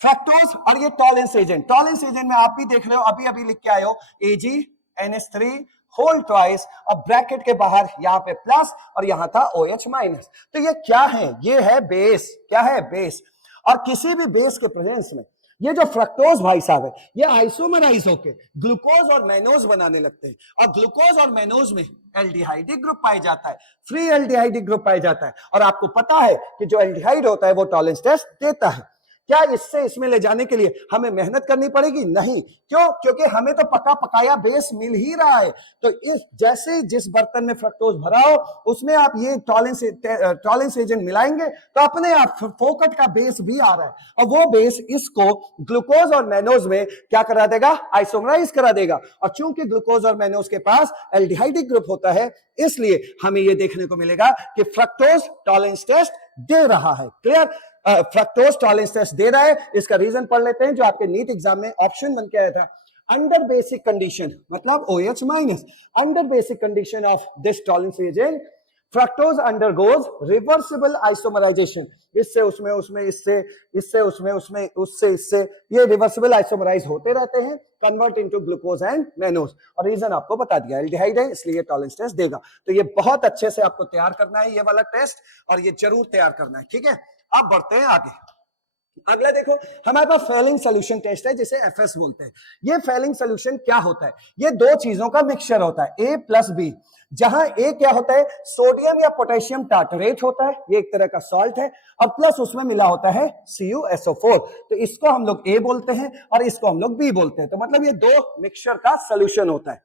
फ्रक्टोज और ये टॉलेंस एजेंट, टॉलेंस एजेंट में आप भी देख रहे हो, अभी अभी लिख के आए हो AgNH3 होल ट्वाइस, और ब्रैकेट के बाहर यहां पे प्लस और यहां था OH माइनस। तो ये क्या है, ये है बेस, क्या है, बेस। और किसी भी बेस के प्रेजेंस में ये जो फ्रक्टोज भाई साहब है, ये आइसोमराइज होके ग्लूकोज और मैनोज बनाने लगते हैं, और ग्लूकोज और मैनोज में एल्डिहाइडिक ग्रुप पाया जाता है, फ्री एल्डिहाइडिक ग्रुप पाया जाता है। और आपको पता है कि जो एल्डिहाइड होता है वो टॉलेंस टेस्ट देता है। क्या इससे इसमें ले जाने के लिए हमें मेहनत करनी पड़ेगी, नहीं। क्यों, क्योंकि हमें तो पका पकाया बेस मिल ही रहा है। तो इस जैसे जिस बर्तन में फ्रक्टोज भरा हो उसमें आप ये टॉलेंस एजेंट मिलाएंगे तो अपने आप फोकट का बेस भी आ रहा है, और वो बेस इसको ग्लूकोज और मैनोज में क्या करा देगा, आइसोमराइज करा देगा। और चूंकि ग्लूकोज और मैनोज के पास एल्डिहाइडिक ग्रुप होता है, इसलिए हमें ये देखने को मिलेगा कि फ्रक्टोज टॉलेंस टेस्ट दे रहा है, क्लियर। फ्रक्टोज टॉलेंस टेस्ट दे रहा है, इसका रीजन पढ़ लेते हैं जो आपके नीट एग्जाम में ऑप्शन बन के आया था। अंडर बेसिक कंडीशन, मतलब OH minus, under basic condition of this Tollens agent fructose undergoes reversible isomerisation, इससे उसमें उसमें इससे इससे उसमें उसमें उससे इससे, ये रिवर्सिबल आइसोमराइज होते रहते हैं, convert into glucose and mannose. और रीजन आपको बता दिया, एल्डिहाइड है इसलिए टॉलेंस टेस्ट देगा। तो ये बहुत अच्छे से आपको तैयार करना है ये वाला टेस्ट, और ये जरूर तैयार करना है, ठीक है। अब बढ़ते हैं आगे। अगला देखो, हमारे पास फेलिंग सोल्यूशन टेस्ट है जिसे FS बोलते हैं। ये फेलिंग सोल्यूशन क्या होता है, ये दो चीजों का मिक्सचर होता है, A प्लस B, जहां A क्या होता है, सोडियम या पोटेशियम टार्टरेट होता है, ये एक तरह का सॉल्ट है, और प्लस उसमें मिला होता है CuSO4। तो इसको हम लोग A बोलते हैं और इसको हम लोग B बोलते हैं। तो मतलब ये दो मिक्सचर का सोल्यूशन होता है।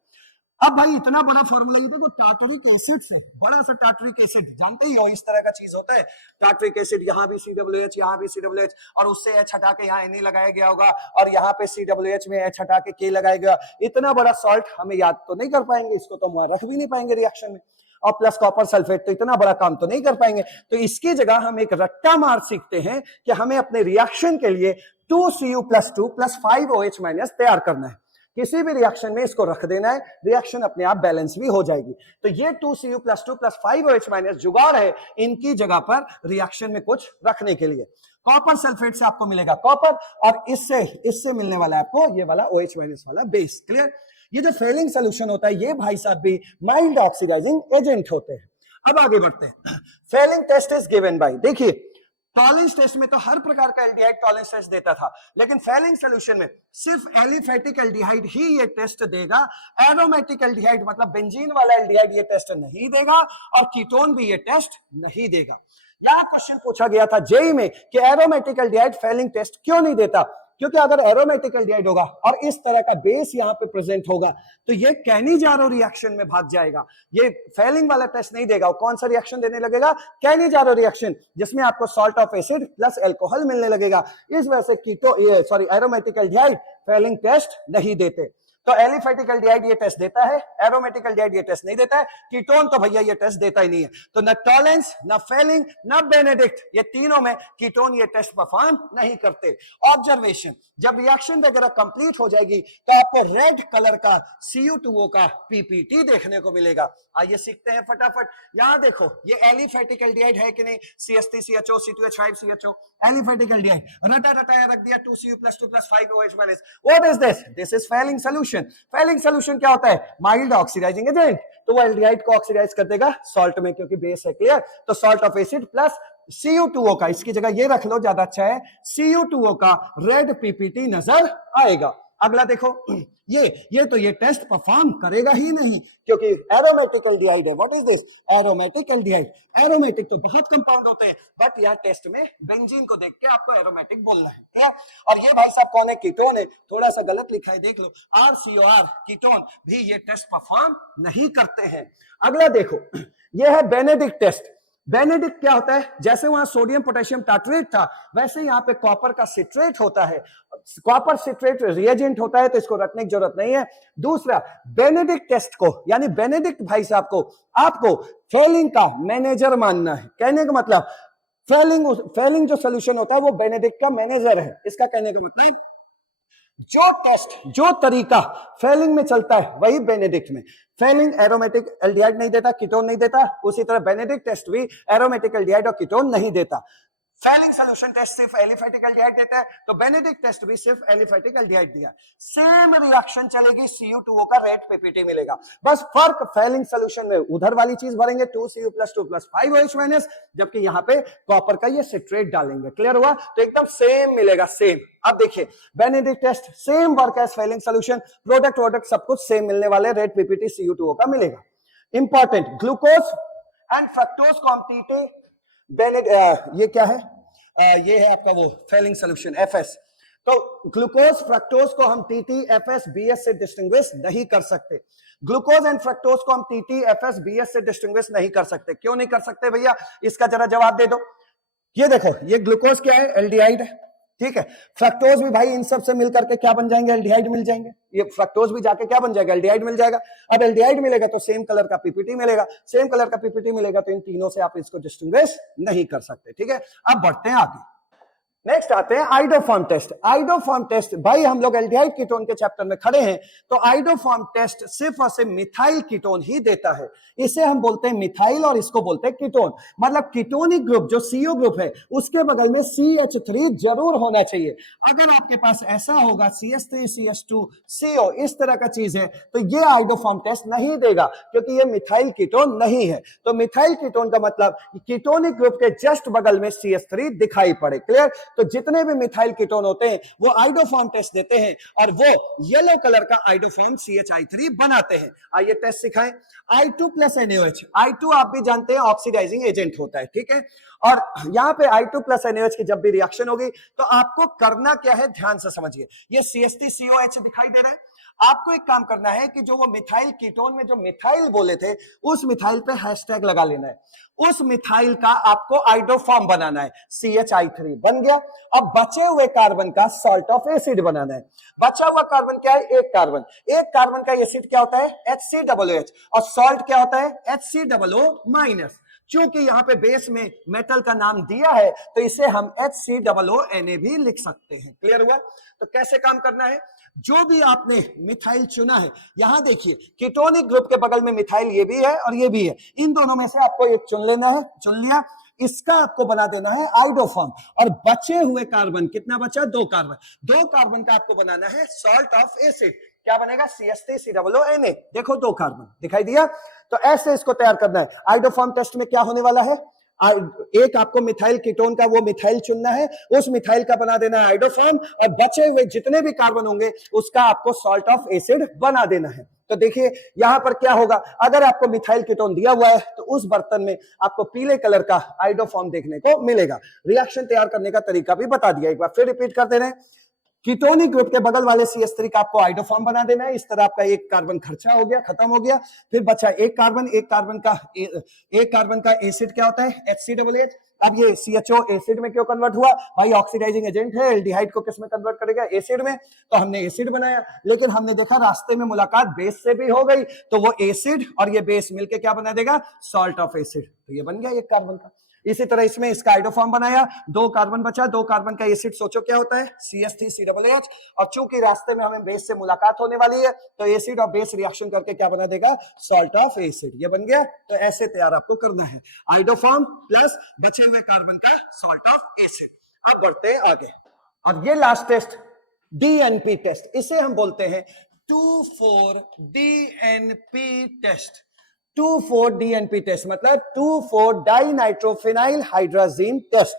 अब भाई इतना बड़ा फॉर्मूला, ये देखो टार्टरिक एसिड से, बड़ा सा टार्टरिक एसिड जानते ही हो, इस तरह का चीज होता है टार्टरिक एसिड, यहाँ भी COH, यहाँ भी COH, और उससे H हटा के यहाँ Na लगाया गया होगा, और यहाँ पे COH में H हटा के K लगाया गया। इतना बड़ा सॉल्ट हमें याद तो नहीं कर पाएंगे, इसको तो हम रख भी नहीं पाएंगे रिएक्शन में, और प्लस कॉपर सल्फेट, तो इतना बड़ा काम तो नहीं कर पाएंगे। तो इसकी जगह हम एक रट्टा मार सीखते हैं कि हमें अपने रिएक्शन के लिए 2Cu+2 + 5OH- तैयार करना है। किसी भी रिएक्शन में इसको रख देना है, रिएक्शन अपने आप बैलेंस भी हो जाएगी। तो ये 2Cu+2 + 5OH- जुगाड़ है इनकी जगह पर रिएक्शन में कुछ रखने के लिए। कॉपर सल्फेट से आपको मिलेगा कॉपर, और इससे मिलने वाला है आपको ये वाला OH- वाला बेस। क्लियर? ये जो फेलिंग सोल्यूशन होता है, ये भाई साहब भी माइल्ड ऑक्सीडाइजिंग एजेंट होते हैं। अब आगे बढ़ते हैं। Fehling test is given by, देखिए टॉलेंस टेस्ट में तो हर प्रकार का एल्डिहाइड टॉलेंस टेस्ट देता था, लेकिन फेलिंग सॉल्यूशन में सिर्फ एलिफेटिक एल्डिहाइड ही ये टेस्ट देगा। एरोमेटिक एल्डिहाइड मतलब बेंजीन वाला एल्डिहाइड ये टेस्ट नहीं देगा, और कीटोन भी ये टेस्ट नहीं देगा। यहां क्वेश्चन पूछा गया था जेई में कि एरोमेटिक एल्डिहाइड फेलिंग टेस्ट क्यों नहीं देता, क्योंकि अगर एरोमेटिक एल्डिहाइड होगा और इस तरह का बेस यहां पे प्रेजेंट होगा तो ये कैनिजारो रिएक्शन में भाग जाएगा, ये फेलिंग वाला टेस्ट नहीं देगा। कौन सा रिएक्शन देने लगेगा? कैनिजारो रिएक्शन, जिसमें आपको salt of acid plus alcohol मिलने लगेगा। इस वजह से एरोमेटिक एल्डिहाइड फेलिंग टेस्ट नहीं देते। तो एलिफेटिक एल्डिहाइड ये टेस्ट देता है, एरोमेटिक एल्डिहाइड ये टेस्ट नहीं देता है, कीटोन तो भैया ये टेस्ट देता ही नहीं है। तो न टॉलेंस, न फेलिंग, न बेनेडिक्ट, ये तीनों में कीटोन ये टेस्ट परफॉर्म नहीं करते। ऑब्जर्वेशन, जब रिएक्शन वगैरह कंप्लीट हो जाएगी तो आपको रेड कलर का Cu2O का पीपीटी देखने को मिलेगा। आइए सीखते हैं फटाफट। यहां देखो ये एलिफेटिक एल्डिहाइड है कि नहीं, CH3CHO C2H5CHO, एलिफेटिक एल्डिहाइड रटा रटाया रख दिया 2Cu+2 + 5OH-। What is this? This is Fehling solution. Fehling solution क्या होता है? माइल्ड ऑक्सीडाइजिंग एजेंट, तो वो एल्डिहाइड को ऑक्सीडाइज कर देगा सॉल्ट में, क्योंकि बेस है। क्लियर? तो salt of acid plus Cu2O का, इसकी जगह ये रख लो ज्यादा अच्छा है, Cu2O का रेड पीपीटी नजर आएगा। अगला देखो, ये तो ये टेस्ट परफॉर्म करेगा ही नहीं, क्योंकि एरोमेटिक एल्डिहाइड है। What is this? Aromatic aldehyde. Aromatic तो बहुत कंपाउंड होते हैं, बट यहां टेस्ट में बेंजीन को देख के आपको एरोमेटिक बोलना है। क्लियर? और ये भाई साहब कौन है? कीटोन है। थोड़ा सा गलत लिखा है, देख लो, RCOR कीटोन भी ये टेस्ट परफॉर्म नहीं करते हैं। अगला देखो, ये है बेनेडिक्ट टेस्ट। बेनेडिक्ट क्या होता है? जैसे वहां सोडियम पोटेशियम टार्ट्रेट था, वैसे यहाँ पे कॉपर का सिट्रेट होता है। कॉपर सिट्रेट रिएजेंट होता है, तो इसको रटने की जरूरत नहीं है। दूसरा, बेनेडिक्ट टेस्ट को, यानी बेनेडिक्ट भाई साहब को आपको फेलिंग का मैनेजर मानना है। कहने का मतलब फेलिंग जो सोल्यूशन होता है वो बेनेडिक्ट का मैनेजर है। इसका कहने का मतलब जो टेस्ट, जो तरीका फेलिंग में चलता है वही बेनेडिक्ट में। फेलिंग एरोमेटिक एल्डिहाइड नहीं देता, कीटोन नहीं देता, उसी तरह बेनेडिक्ट टेस्ट भी एरोमेटिक एल्डिहाइड और कीटोन नहीं देता। फेलिंग सॉल्यूशन टेस्ट सिर्फ एलिफेटिक एल्डिहाइड देता है, तो बेनेडिक्ट टेस्ट भी सिर्फ एलिफेटिक एल्डिहाइड दिया। सेम रिएक्शन चलेगी, Cu2O का रेड पीपीटी मिलेगा। बस फर्क फेलिंग सॉल्यूशन में उधर वाली चीज भरेंगे 2Cu+2 + 5OH-, जबकि यहां पे कॉपर का ये सिट्रेट डालेंगे। क्लियर हुआ? तो एकदम सेम मिलेगा, सेम। अब देखिए Benedict test same work as Fehling solution, product सब कुछ सेम मिलने वाले, रेड पीपीटी Cu2O का मिलेगा। इंपॉर्टेंट, ग्लूकोज एंड फ्रक्टोज को हम टीटे ये क्या है? ये है आपका वो फेलिंग सॉल्यूशन FS। तो ग्लूकोज फ्रक्टोज को हम TT FS BS से डिस्टिंग्विश नहीं कर सकते। ग्लूकोज एंड फ्रक्टोज को हम TT FS BS से डिस्टिंग्विश नहीं कर सकते। क्यों नहीं कर सकते भैया? इसका जरा जवाब दे दो। ये देखो, ये ग्लूकोज क्या है? एल्डिहाइड है, ठीक है। फ्रक्टोज भी भाई इन सब से मिलकर के क्या बन जाएंगे? एल्डिहाइड मिल जाएंगे। ये फ्रक्टोज भी जाके क्या बन जाएगा? एल्डिहाइड मिल जाएगा। अब एल्डिहाइड मिलेगा तो सेम कलर का पीपीटी मिलेगा, सेम कलर का पीपीटी मिलेगा तो इन तीनों से आप इसको डिस्टिंग्विश नहीं कर सकते। ठीक है, अब बढ़ते हैं आगे। नेक्स्ट आते हैं आइडोफॉर्म टेस्ट। आइडोफॉर्म टेस्ट भाई हम लोग एल्डिहाइड कीटोन के चैप्टर में खड़े हैं, तो आइडोफॉर्म टेस्ट सिर्फ और सिर्फ मिथाइल कीटोन ही देता है। इसे हम बोलते हैं मिथाइल और इसको बोलते हैं कीटोन। मतलब कीटोनिक ग्रुप जो CO ग्रुप है उसके बगल में CH3 जरूर होना चाहिए। अगर आपके पास ऐसा होगा CH3 CH2 CO इस तरह का चीज है तो ये आइडोफॉर्म टेस्ट नहीं देगा, क्योंकि ये मिथाइल कीटोन नहीं है। तो मिथाइल कीटोन का मतलब कीटोनिक ग्रुप के जस्ट बगल में CH3 दिखाई पड़े। क्लियर? तो जितने भी मिथाइल कीटोन होते हैं वो आइडोफॉर्म टेस्ट देते हैं और वो येलो कलर का आइडोफॉर्म CHI3 बनाते हैं। आइए टेस्ट सिखाएं। I2 + NaOH, I2 आप भी जानते हैं ऑक्सीडाइजिंग एजेंट होता है, ठीक है। और यहां पे I2 + NaOH की जब भी रिएक्शन होगी तो आपको करना क्या है, ध्यान से समझिए। ये CH3COH दिखाई दे रहा है, आपको एक काम करना है कि जो वो मिथाइल कीटोन में जो मिथाइल बोले थे उस मिथाइल पे हैशटैग लगा लेना है, उस मिथाइल का आपको आइडोफॉर्म बनाना है, CH3 बन गया। अब बचे हुए कार्बन का सॉल्ट ऑफ एसिड बनाना है। बचा हुआ कार्बन क्या है? एक कार्बन। एक कार्बन का एसिड क्या होता है? HCOOH, और सॉल्ट क्या होता है? HCOO-। चूंकि यहां पे बेस में मेटल का नाम दिया है तो इसे हम HCOONA भी लिख सकते हैं। क्लियर हुआ? तो कैसे काम करना है? जो भी आपने मिथाइल चुना है, यहां देखिए कीटोनिक ग्रुप के बगल में मिथाइल ये भी है और ये भी है, इन दोनों में से आपको एक चुन लेना है। चुन लिया, इसका आपको बना देना है आइडोफॉर्म, और बचे हुए कार्बन, कितना बचा? 2 कार्बन, 2 कार्बन का आपको बनाना है सॉल्ट ऑफ एसिड। क्या बनेगा? CH3COONA। देखो 2 कार्बन दिखाई दिया। तो ऐसे इसको तैयार करना है। आइडोफॉर्म टेस्ट में क्या होने वाला है? एक आपको मिथाइल कीटोन का वो मिथाइल चुनना है, उस मिथाइल का बना देना है आइडोफॉर्म, और बचे हुए जितने भी कार्बन होंगे उसका आपको सॉल्ट ऑफ एसिड बना देना है। तो देखिए यहां पर क्या होगा, अगर आपको मिथाइल कीटोन दिया हुआ है तो उस बर्तन में आपको पीले कलर का आइडोफॉर्म देखने को मिलेगा। रिएक्शन तैयार करने का तरीका भी बता दिया, एक बार फिर रिपीट कर दे रहे हैं। कीटोनिक ग्रुप के बगल वाले CH3 का आपको आइडोफॉर्म बना देना है। इस तरह आपका एक कार्बन खर्चा हो गया, खत्म हो गया। फिर बचा एक कार्बन, एक कार्बन का एसिड क्या होता है? HCOOH। अब ये CHO एसिड में क्यों कन्वर्ट हुआ? भाई ऑक्सीडाइजिंग एजेंट है, एल्डिहाइड को किस में कन्वर्ट करेगा? एसिड में। तो हमने एसिड बनाया, लेकिन हमने देखा रास्ते में मुलाकात बेस से भी हो गई, तो वो एसिड और ये बेस मिलके क्या बना देगा? Salt of acid. तो ये बन गया एक कार्बन का। इसी तरह इसमें इसका आइडोफॉर्म बनाया, 2 कार्बन बचा, 2 कार्बन का एसिड सोचो क्या होता है? CH3COOH। और चूंकि रास्ते में हमें बेस से मुलाकात होने वाली है तो एसिड और बेस रिएक्शन करके क्या बना देगा? Salt of acid. ये बन गया। तो ऐसे तैयार आपको करना है, आइडोफॉर्म प्लस बचे हुए कार्बन का सॉल्ट ऑफ एसिड। अब बढ़ते हैं आगे। अब ये लास्ट टेस्ट DNP टेस्ट, इसे हम बोलते हैं 2,4-DNP टेस्ट। 2,4-DNP टेस्ट मतलब 2,4-डाइनाइट्रोफिनाइल हाइड्राजीन टेस्ट।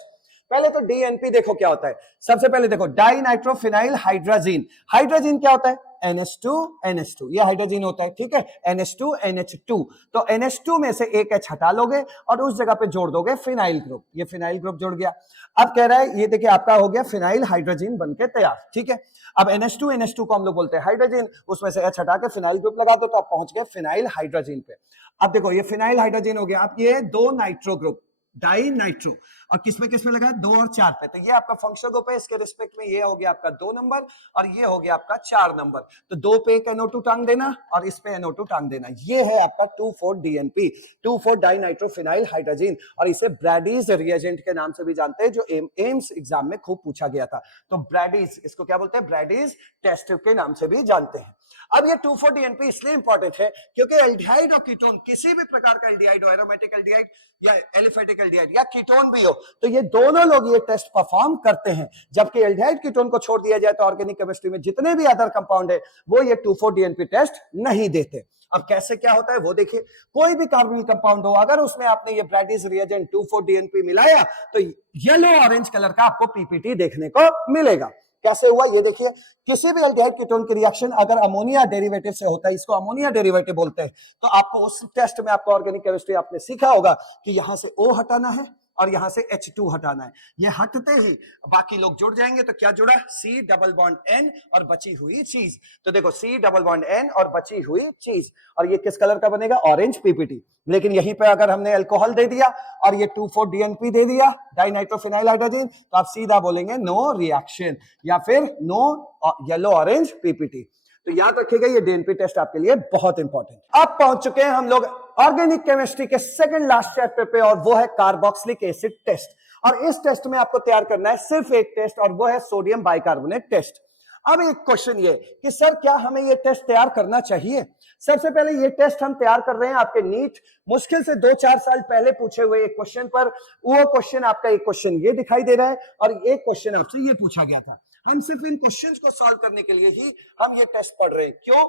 पहले तो DNP देखो क्या होता है। सबसे पहले देखो डाइनाइट्रोफिनाइल हाइड्राजीन। हाइड्रोजीन क्या होता है? NH2 ये हाइड्रोजीन होता है, ठीक है? NH2 तो NH2 में से एक H हटा लोगे और उस जगह पे जोड़ दोगे फिनाइल ग्रुप। ये फिनाइल ग्रुप जुड़ गया। अब कह रहा है ये देखिए आपका हो गया फिनाइल हाइड्रोजीन बनके तैयार, ठीक है? अब NH2 को हम लोग बोलते हैं हाइड्रोजीन, उसमें से H हटा के फिनाइल ग्रुप लगा दो तो आप पहुंच गए फिनाइल हाइड्रोजीन पे। अब देखो ये फिनाइल हाइड्रोजीन हो गया। अब ये 2 नाइट्रो ग्रुप, डाई नाइट्रो, और किसमें लगा है? 2 और 4 पे। तो ये आपका फंक्शनल ग्रुप है, इसके रिस्पेक्ट में ये हो गया आपका 2 नंबर और ये हो गया आपका 4 नंबर। तो 2 पे एक NO2 टांग देना और इस पे NO2 टांग देना। ये है आपका 2,4-DNP, 2,4-डाइनाइट्रोफिनाइल हाइड्रोजीन, और इसे ब्रैडीज रिएजेंट के नाम से भी जानते हैं, जो एम्स एग्जाम में खूब पूछा गया था। तो ब्रैडीज, इसको क्या बोलते हैं? ब्रैडीज टेस्ट के नाम से भी जानते हैं। अब ये 2,4-DNP इसलिए इंपॉर्टेंट है क्योंकि एल्डिहाइड और कीटोन, किसी भी प्रकार का एल्डिहाइड हो, एरोमेटिक एल्डिहाइड या एलिफेटिक एल्डिहाइड या कीटोन भी हो, तो ये दोनों लोग ये टेस्ट परफॉर्म करते हैं। जबकि एल्डिहाइड कीटोन को छोड़ दिया जाए तो ऑर्गेनिक केमिस्ट्री में जितने भी अदर कंपाउंड है वो ये 2,4-DNP टेस्ट नहीं देते। अब कैसे क्या होता है वो देखिए। कोई भी कार्बोनिल कंपाउंड हो, अगर उसमें आपने ये ब्रैडीज रिएजेंट 2,4-DNP मिलाया तो येलो ऑरेंज कलर का आपको पीपीटी देखने को मिलेगा। कैसे हुआ ये देखिए। किसी भी एल्डिहाइड कीटोन की रिएक्शन अगर अमोनिया डेरिवेटिव से होता है, इसको अमोनिया डेरिवेटिव बोलते हैं, तो आपको उस टेस्ट में आपको ऑर्गेनिक केमिस्ट्री आपने सीखा होगा कि यहां से O हटाना है और यहां से H2 हटाना है। ये हटते ही बाकी लोग जुड़ जाएंगे। तो क्या जुड़ा? C डबल बॉन्ड N और बची हुई चीज। तो देखो C डबल बॉन्ड N और बची हुई चीज, और ये किस कलर का बनेगा? Orange PPT. लेकिन यहीं पे अगर हमने अल्कोहल दे दिया और ये 2,4-DNP दे दिया, डाइनाइट्रोफिनाइल हाइड्रोजन, तो आप सीधा बोलेंगे नो रिएक्शन या फिर नो येलो ऑरेंज पीपीटी। तो याद रखिएगा ये DNP टेस्ट आपके लिए बहुत इंपॉर्टेंट। अब पहुंच चुके हैं हम लोग ऑर्गेनिक केमिस्ट्री के सेकंड लास्ट चैप्टर पे, और वो है कार्बोक्सिलिक एसिड टेस्ट। और इस टेस्ट में आपको तैयार करना है सिर्फ एक टेस्ट, और वो है सोडियम बाइकार्बोनेट टेस्ट। अब एक क्वेश्चन ये कि सर क्या हमें ये टेस्ट तैयार करना चाहिए? सबसे पहले ये टेस्ट हम तैयार कर रहे हैं आपके नीट मुश्किल से 2-4 साल पहले पूछे हुए एक क्वेश्चन पर। वो क्वेश्चन आपका, एक क्वेश्चन ये दिखाई दे रहा है और एक क्वेश्चन आपसे ये पूछा गया था। हम सिर्फ इन क्वेश्चंस को सॉल्व करने के लिए ही हम ये टेस्ट पढ़ रहे हैं। क्यों?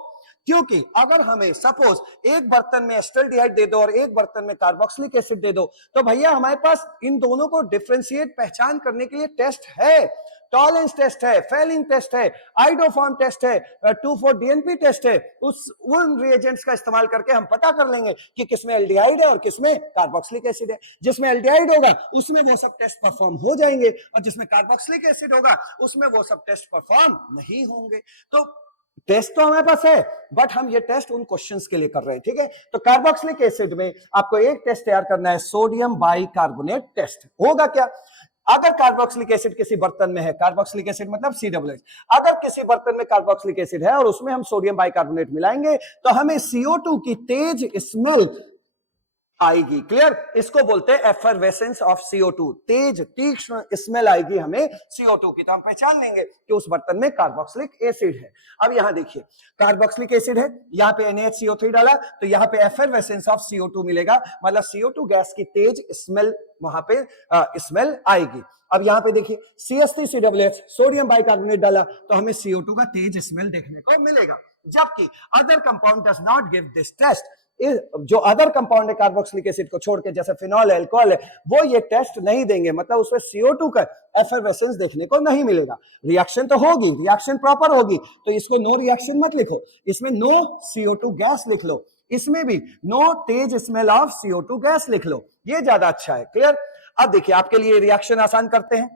क्योंकि अगर हमें सपोज एक बर्तन में एस्टल्डिहाइड दे दो और एक बर्तन में कार्बोक्सिलिक एसिड दे दो, तो भैया हमारे पास इन दोनों को डिफरेंशिएट पहचान करने के लिए टेस्ट है। टॉलेंस टेस्ट है, फेलिंग टेस्ट है, आइडोफॉर्म टेस्ट है, 2,4-DNP टेस्ट है। उन रिएजेंट्स का इस्तेमाल करके हम पता कर लेंगे कि किसमें एल्डिहाइड है और किसमें कार्बोक्सिलिक एसिड है। जिसमें एल्डिहाइड होगा उसमें वो सब टेस्ट परफॉर्म हो जाएंगे, और जिसमें कार्बोक्सिलिक एसिड होगा उसमें वो सब टेस्ट परफॉर्म नहीं होंगे। तो टेस्ट तो हमारे पास है, बट हम ये टेस्ट उन क्वेश्चंस के लिए कर रहे हैं, ठीक है। तो कार्बोक्सिलिक एसिड में आपको एक टेस्ट तैयार करना है, सोडियम बाइकार्बोनेट टेस्ट। होगा क्या, अगर कार्बोक्सिलिक एसिड किसी बर्तन में है, कार्बोक्सिलिक एसिड मतलब COH, अगर किसी बर्तन में कार्बोक्सिलिक एसिड है और उसमें हम सोडियम बाइकार्बोनेट मिलाएंगे तो हमें CO2 की तेज स्मेल आएगी। क्लियर, इसको बोलते हैं एफरवेसेंस ऑफ CO2, तेज तीक्ष्ण स्मेल आएगी हमें CO2 की, तो हम पहचान लेंगे कि उस बर्तन में कार्बोक्सिलिक एसिड है। अब यहां देखिए कार्बोक्सिलिक एसिड है, यहां पे NaHCO3 डाला तो यहां पे एफरवेसेंस ऑफ CO2 मिलेगा, मतलब CO2 गैस की तेज स्मेल वहां पे स्मेल आएगी। अब यहां पे देखिए CH3COOH सोडियम बाइकार्बोनेट डाला तो हमें CO2 का तेज स्मेल देखने को मिलेगा, जबकि other compound does not give this test. जो अदर कंपाउंड है कार्बोक्सिलिक एसिड को छोड़ के, जैसे फिनॉल है, अल्कोहल है, वो ये टेस्ट नहीं देंगे, मतलब उसमें CO2 का एफरवेसेंस देखने को नहीं मिलेगा। रिएक्शन तो होगी, रिएक्शन प्रॉपर होगी, तो इसको नो रिएक्शन मत लिखो, इसमें नो CO2 गैस लिख लो, इसमें भी नो तेज स्मेल ऑफ CO2 गैस लिख लो, ये ज्यादा अच्छा है। क्लियर, अब देखिए आपके लिए रिएक्शन आसान करते हैं।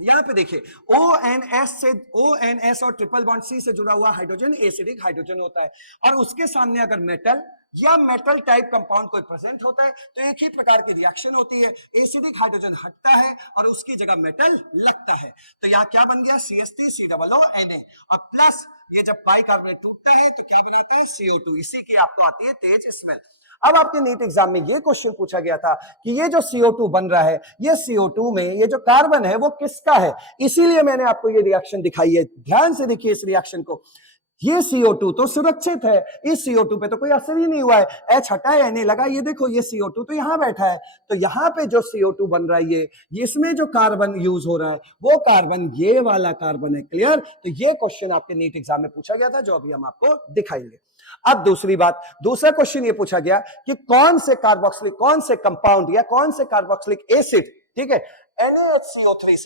यहां पे देखिए ONS और ट्रिपल बॉन्ड C से जुड़ा हुआ हाइड्रोजन एसिडिक हाइड्रोजन होता है, और उसके सामने अगर मेटल या मेटल टाइप कंपाउंड कोई प्रेजेंट होता है तो एक ही प्रकार की रिएक्शन होती है, एसिडिक हाइड्रोजन हटता है और उसकी जगह मेटल लगता है। तो यहाँ क्या बन गया, CH3COONA, और प्लस ये जब बाइकार्बोनेट टूटता है तो क्या बनाता है, CO2, इसी की आपको आती है तेज स्मेल। अब आपके नीट एग्जाम में ये क्वेश्चन पूछा गया था कि ये जो CO2 बन रहा है, ये CO2 में ये जो कार्बन है वो किसका है, इसीलिए मैंने आपको ये रिएक्शन दिखाई है। ध्यान से देखिए इस रिएक्शन को, ये CO2 तो सुरक्षित है, इस CO2 पे तो कोई असर ही नहीं हुआ है, H हटाया Na लगा, ये देखो ये CO2 तो यहां बैठा है, तो यहां पे जो CO2 बन रहा है ये इसमें जो कार्बन यूज हो रहा है वो कार्बन ये वाला कार्बन है। क्लियर, तो ये क्वेश्चन आपके नीट एग्जाम में पूछा गया था, जो अभी हम आपको दिखाएंगे। अब दूसरी बात, दूसरा क्वेश्चन ये पूछा गया कि कौन से कार्बोक्सिलिक, कौन से कंपाउंड या कौन से कार्बोक्सिलिक एसिड, ठीक है, NaHCO3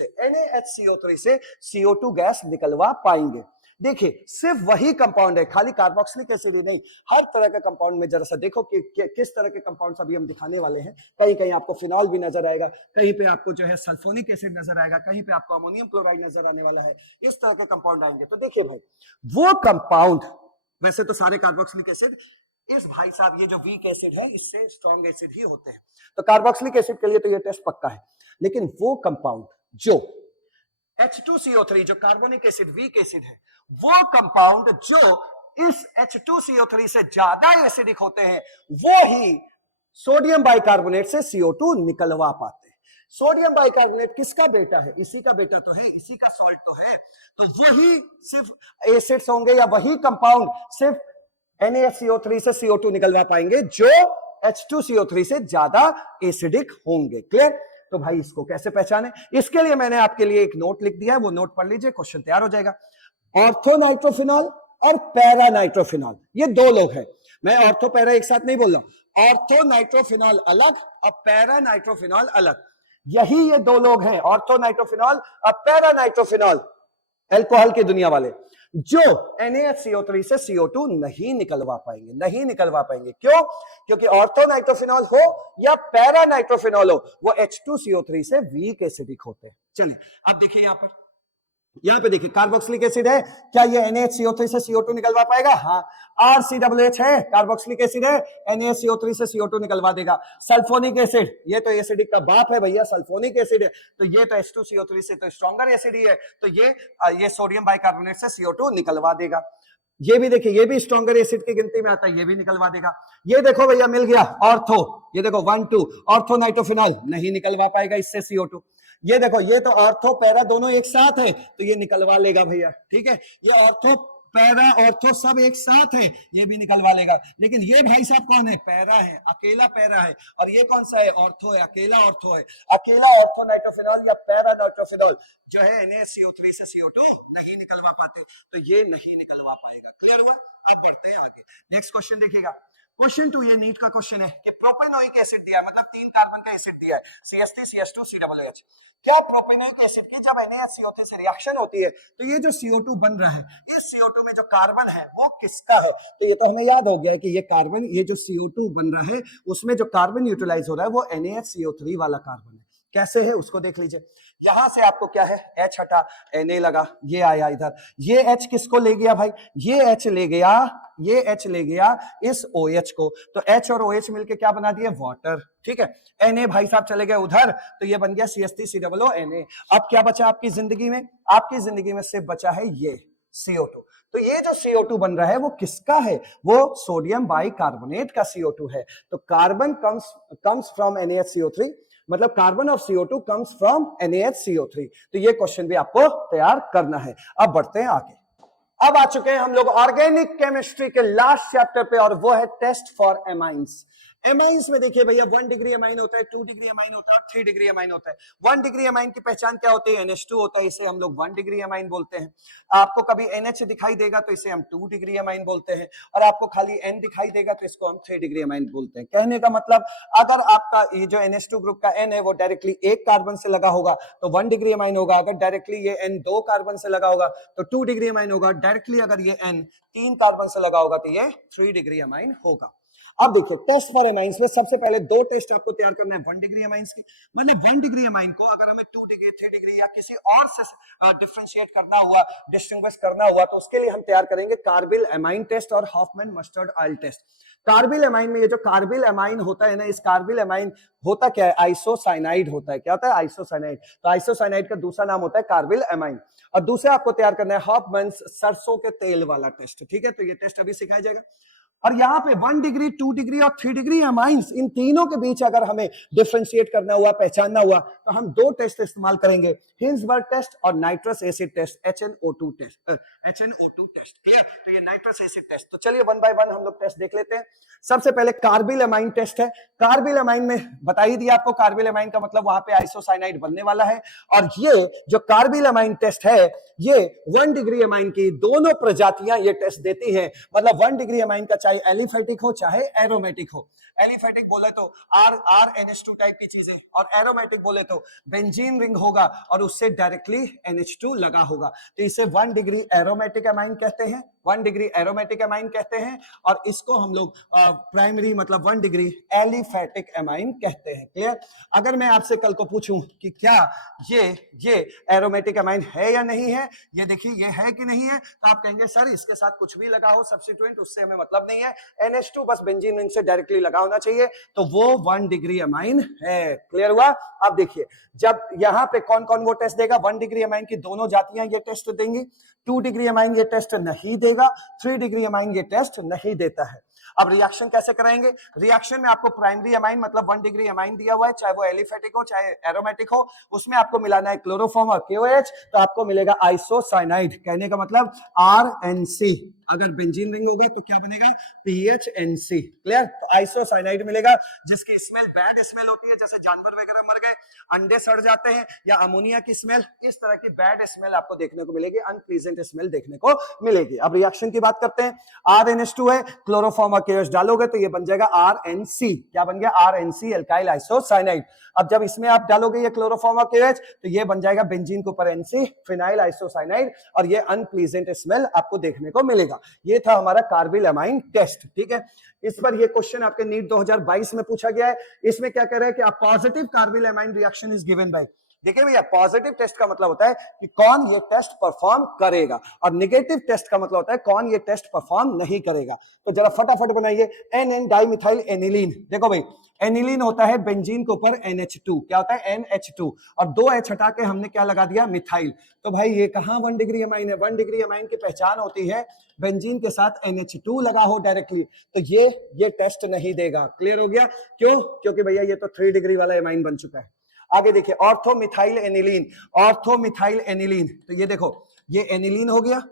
से CO2 गैस निकलवा पाएंगे। देखिए सिर्फ वही कंपाउंड है, खाली कार्बोक्सिलिक एसिड ही नहीं, हर तरह के कंपाउंड में जरा सा देखो कि किस तरह के कंपाउंड्स अभी हम दिखाने वाले हैं। कहीं कहीं आपको फिनॉल भी नजर आएगा, कहीं पे आपको जो है सल्फोनिक एसिड नजर आएगा, कहीं पे आपको अमोनियम क्लोराइड नजर आने वाला है, इस तरह के कंपाउंड आएंगे। तो देखिए भाई वो कंपाउंड, वैसे तो सारे कार्बोक्सिलिक एसिड, इस भाई साहब ये जो वीक एसिड है इससे स्ट्रॉन्ग एसिड ही होते हैं, तो कार्बोक्सिलिक एसिड के लिए तो ये टेस्ट पक्का है। लेकिन वो कंपाउंड जो H2CO3 जो कार्बोनिक एसिड वीक एसिड है, वो कंपाउंड जो इस H2CO3 से ज्यादा एसिडिक होते हैं, वो ही सोडियम बाइकार्बोनेट से CO2 निकलवा पाते हैं। सोडियम बाइकार्बोनेट किसका बेटा है, इसी का बेटा तो है, इसी का सॉल्ट तो है, तो वही सिर्फ एसिड्स होंगे या वही कंपाउंड सिर्फ NaCO3 से CO2 निकलवा पाएंगे जो H2CO3 से ज्यादा एसिडिक होंगे। क्लियर, तो भाई इसको कैसे पहचाने, इसके लिए मैंने आपके लिए एक नोट लिख दिया है, वो नोट पढ़ लीजिए, क्वेश्चन तैयार हो जाएगा। ऑर्थोनाइट्रोफिनॉल और पैरानाइट्रोफिनॉल, ये दो लोग हैं, मैं ऑर्थो पैरा एक साथ नहीं बोल रहा, ऑर्थोनाइट्रोफिनॉल अलग और पैरानाइट्रोफिनॉल अलग, यही ये दो लोग हैं, ऑर्थोनाइट्रोफिनॉल और पैरानाइट्रोफिनॉल, अल्कोहल की दुनिया वाले, जो NaCO3 से CO2 नहीं निकलवा पाएंगे, नहीं निकलवा पाएंगे। क्यों, क्योंकि ऑर्थोनाइट्रोफिनॉल हो या पैरानाइट्रोफिनॉल हो, वो H2CO3 से वीक एसिडिक होते हैं। चलिए अब देखिए यहां पे देखिए कार्बोक्सिलिक एसिड है, क्या ये NaCO3 से CO2 निकलवा पाएगा, हाँ, RCOOH है, कार्बोक्सिलिक एसिड है, NaCO3 से CO2 निकलवा देगा। सल्फोनिक एसिड, ये तो एसिडिक का बाप है भैया, सल्फोनिक एसिड है, तो ये तो H2CO3 से तो स्ट्रॉन्गर एसिड ही है, तो ये सोडियम बाइकार्बोनेट से CO2 निकलवा देगा। ये भी देखिए, ये भी स्ट्रॉन्गर एसिड की गिनती में आता है, ये भी निकलवा देगा। ये देखो भैया मिल गया ऑर्थो, ये देखो 1 2 ऑर्थोनाइट्रोफिनॉल नहीं निकलवा पाएगा इससे CO2। ये देखो ये तो ऑर्थो पैरा दोनों एक साथ है, तो ये निकलवा लेगा भैया, ठीक है, ये ऑर्थो पैरा ऑर्थो सब एक साथ है, ये भी निकलवा लेगा। लेकिन ये भाई साहब कौन है, पैरा है, अकेला पैरा है, और ये कौन सा है, ऑर्थो है, अकेला ऑर्थो है। अकेला ऑर्थोनाइट्रोफिनॉल या पैरानाइट्रोफिनॉल जो है NaCO3 से CO2 नहीं निकलवा पाते, तो ये नहीं निकलवा पाएगा। क्लियर हुआ, अब बढ़ते हैं आगे, नेक्स्ट क्वेश्चन देखिएगा। क्वेश्चन 2, ये नीट का क्वेश्चन है कि प्रोपेनोइक एसिड दिया है, मतलब 3 कार्बन का एसिड दिया है, CH3 CH2 COOH। क्या प्रोपेनोइक एसिड की जब NaCO3 से रिएक्शन होती है तो ये जो CO2 बन रहा है, इस CO2 में जो कार्बन है वो किसका है, तो ये तो हमें याद हो गया है कि ये कार्बन, ये जो CO2 बन रहा है उसमें जो कार्बन यूटिलाइज हो रहा है वो NaCO3 वाला कार्बन है। कैसे है उसको देख लीजिए। यहां से आपको क्या है, H हटा, Na लगा, ये आया इधर, ये H किसको ले गया भाई, ये H ले गया, ये H ले गया इस OH को, तो H और OH मिलके क्या बना दिए, वाटर, ठीक है। Na भाई साहब चले गए उधर, तो ये बन गया CH3COO Na। अब क्या बचा आपकी जिंदगी में, आपकी जिंदगी में सिर्फ बचा है ये CO2। तो ये जो CO2 बन रहा है वो किसका है, वो सोडियम बाइकार्बोनेट का CO2 है। तो कार्बन कम्स फ्रॉम NaHCO3, मतलब carbon of CO2 comes from NaHCO3। तो ये क्वेश्चन भी आपको तैयार करना है। अब बढ़ते हैं आगे। अब आ चुके हैं हम लोग ऑर्गेनिक केमिस्ट्री के लास्ट चैप्टर पे, और वो है टेस्ट फॉर एमाइंस। एमाइंस में देखिए भैया 1 डिग्री एमाइन होता है, 2 डिग्री एमाइन होता है और 3 डिग्री एमाइन होता है। 1 डिग्री एमाइन की पहचान क्या होती है, NH2 होता है, इसे हम लोग 1 डिग्री एमाइन बोलते हैं। आपको कभी NH दिखाई देगा तो इसे हम 2 डिग्री एमाइन बोलते हैं, और आपको खाली N दिखाई देगा तो इसको हम 3 डिग्री एमाइन बोलते हैं। कहने का मतलब अगर आपका ये जो NH2 ग्रुप का N है वो डायरेक्टली एक कार्बन से लगा होगा तो 1 डिग्री एमाइन होगा, अगर डायरेक्टली ये N 2 कार्बन से लगा होगा तो 2 डिग्री एमाइन होगा, डायरेक्टली अगर ये N 3 कार्बन से लगा होगा तो ये 3 डिग्री एमाइन होगा। अब देखिए टेस्ट फॉर एमाइंस में सबसे पहले दो टेस्ट आपको तैयार करना है 1 डिग्री एमाइंस की, मतलब 1 डिग्री एमाइन को अगर हमें 2 डिग्री 3 डिग्री या किसी और से डिफरेंशिएट करना हुआ, डिस्टिंग्विश करना हुआ, तो उसके लिए हम तैयार करेंगे कार्बिल एमाइन टेस्ट और Hofmann mustard oil test. Carbylamine में ये जो कार्बिल एमाइन होता है ना, इस कार्बिल एमाइन होता क्या है, आइसोसाइनाइड होता है। क्या होता है, आइसोसाइनाइड। तो आइसोसाइनाइड का दूसरा नाम होता है कार्बिल एमाइन। और दूसरा आपको तैयार करना है हॉफमैन सरसों के तेल वाला टेस्ट, ठीक है। तो ये टेस्ट अभी सिखाया जाएगा। और यहाँ पे 1 डिग्री 2 डिग्री और 3 डिग्री एमाइंस, इन तीनों के बीच अगर हमें डिफरेंशिएट करना हुआ, पहचानना हुआ, तो हम दो टेस्ट इस्तेमाल करेंगे, हिंसबर्ग टेस्ट और nitrous acid test, HNO2 test, HNO2 test. Clear. तो ये नाइट्रस एसिड टेस्ट। तो चलिए 1 बाय 1 हम लोग टेस्ट देख लेते हैं। सबसे पहले कार्बिल एमाइन टेस्ट है। कार्बिल एमाइन में बता ही दिया आपको, कार्बिल एमाइन का मतलब वहां पे आइसोसाइनाइड बनने वाला है। और ये जो कार्बिल एमाइन टेस्ट है, ये 1 डिग्री एमाइन की दोनों प्रजातियां ये टेस्ट देती हैं। मतलब 1 डिग्री एमाइन का चाहे एलिफेटिक हो चाहे एरोमेटिक हो। एलिफेटिक बोले तो RNH2 टाइप की चीजें, और एरोमेटिक बोले तो बेंजीन रिंग होगा और उससे डायरेक्टली NH2 लगा होगा। तो इसे 1 डिग्री एरोमेटिक एमाइन कहते हैं, 1 डिग्री एरोमेटिक एमाइन कहते हैं। और इसको हम लोग प्राइमरी मतलब 1 डिग्री एलिफेटिक एमाइन कहते हैं। क्लियर। अगर मैं आपसे कल को पूछूं कि क्या ये एरोमेटिक एमाइन है या नहीं है, ये देखिए ये है कि नहीं है, तो आप कहेंगे सर इसके साथ कुछ भी लगा हो सब्स्टिट्यूएंट, उससे हमें मतलब नहीं है, NH2 बस बेंजीन रिंग से डायरेक्टली लगा होना चाहिए, तो वो 1 डिग्री एमाइन है। क्लियर हुआ। अब देखिए जब यहां पे कौन कौन वो टेस्ट देगा, 1 डिग्री एमाइन की दोनों जातियां ये टेस्ट देंगी, 2 डिग्री एमाइन ये टेस्ट नहीं देगा, 3 डिग्री एमाइन ये टेस्ट नहीं देता है। अब रिएक्शन कैसे कराएंगे, रिएक्शन में आपको प्राइमरी एमाइन मतलब 1 डिग्री एमाइन दिया हुआ है, चाहे वो एलिफेटिक हो चाहे एरोमेटिक हो, उसमें आपको मिलाना है क्लोरोफॉर्म और KOH, तो आपको मिलेगा आइसोसाइनाइड। कहने का मतलब RNC। अगर बेंजीन रिंग होगा तो क्या बनेगा, PHNC। क्लियर। तो आइसोसाइनाइड मिलेगा, जिसकी स्मेल बैड स्मेल होती है, जैसे जानवर वगैरह मर गए, अंडे सड़ जाते हैं, या अमोनिया की स्मेल, इस तरह की बैड स्मेल आपको देखने को मिलेगी, अनप्लीजेंट स्मेल देखने को मिलेगी। अब रिएक्शन की बात करते हैं। RNH2 है, क्लोरोफॉर्म और KOH डालोगे तो ये बन जाएगा RNC। क्या बन गया, RNC एल्काइल आइसोसाइनाइड। अब जब इसमें आप डालोगे ये क्लोरोफॉर्म और KOH, तो ये बन जाएगा बेंजीन के ऊपर NC, फिनाइल आइसोसाइनाइड, और ये अनप्लीजेंट स्मेल आपको देखने को मिलेगा। ये था हमारा कार्बिल एमाइन टेस्ट। ठीक है। इस पर ये क्वेश्चन आपके नीट 2022 में पूछा गया है। इसमें क्या कह रहा है कि आप positive carbyl amine reaction is given by, देखिए भैया पॉजिटिव टेस्ट का मतलब होता है कि कौन ये टेस्ट परफॉर्म करेगा, और नेगेटिव टेस्ट का मतलब होता है कौन ये टेस्ट परफॉर्म नहीं करेगा। तो जरा फटाफट बनाइए। NN dimethyl aniline. देखो भाई एनिलीन होता है बेंजीन के ऊपर NH2, क्या होता है NH2, और 2 H हटा के हमने क्या लगा दिया, मिथाइल। तो भाई ये कहां 1 डिग्री एमाइन है, 1 डिग्री एमाइन की पहचान होती है बेंजीन के साथ NH2 लगा हो डायरेक्टली, तो ये टेस्ट नहीं देगा। क्लियर हो गया। क्यों, क्योंकि भैया ये तो 3 डिग्री वाला एमाइन बन चुका है। आगे देखिए ऑर्थोमिथाइल एनिलीन, ऑर्थोमिथाइल एनिलीन, तो ये देखो ये एनिलीन हो गया,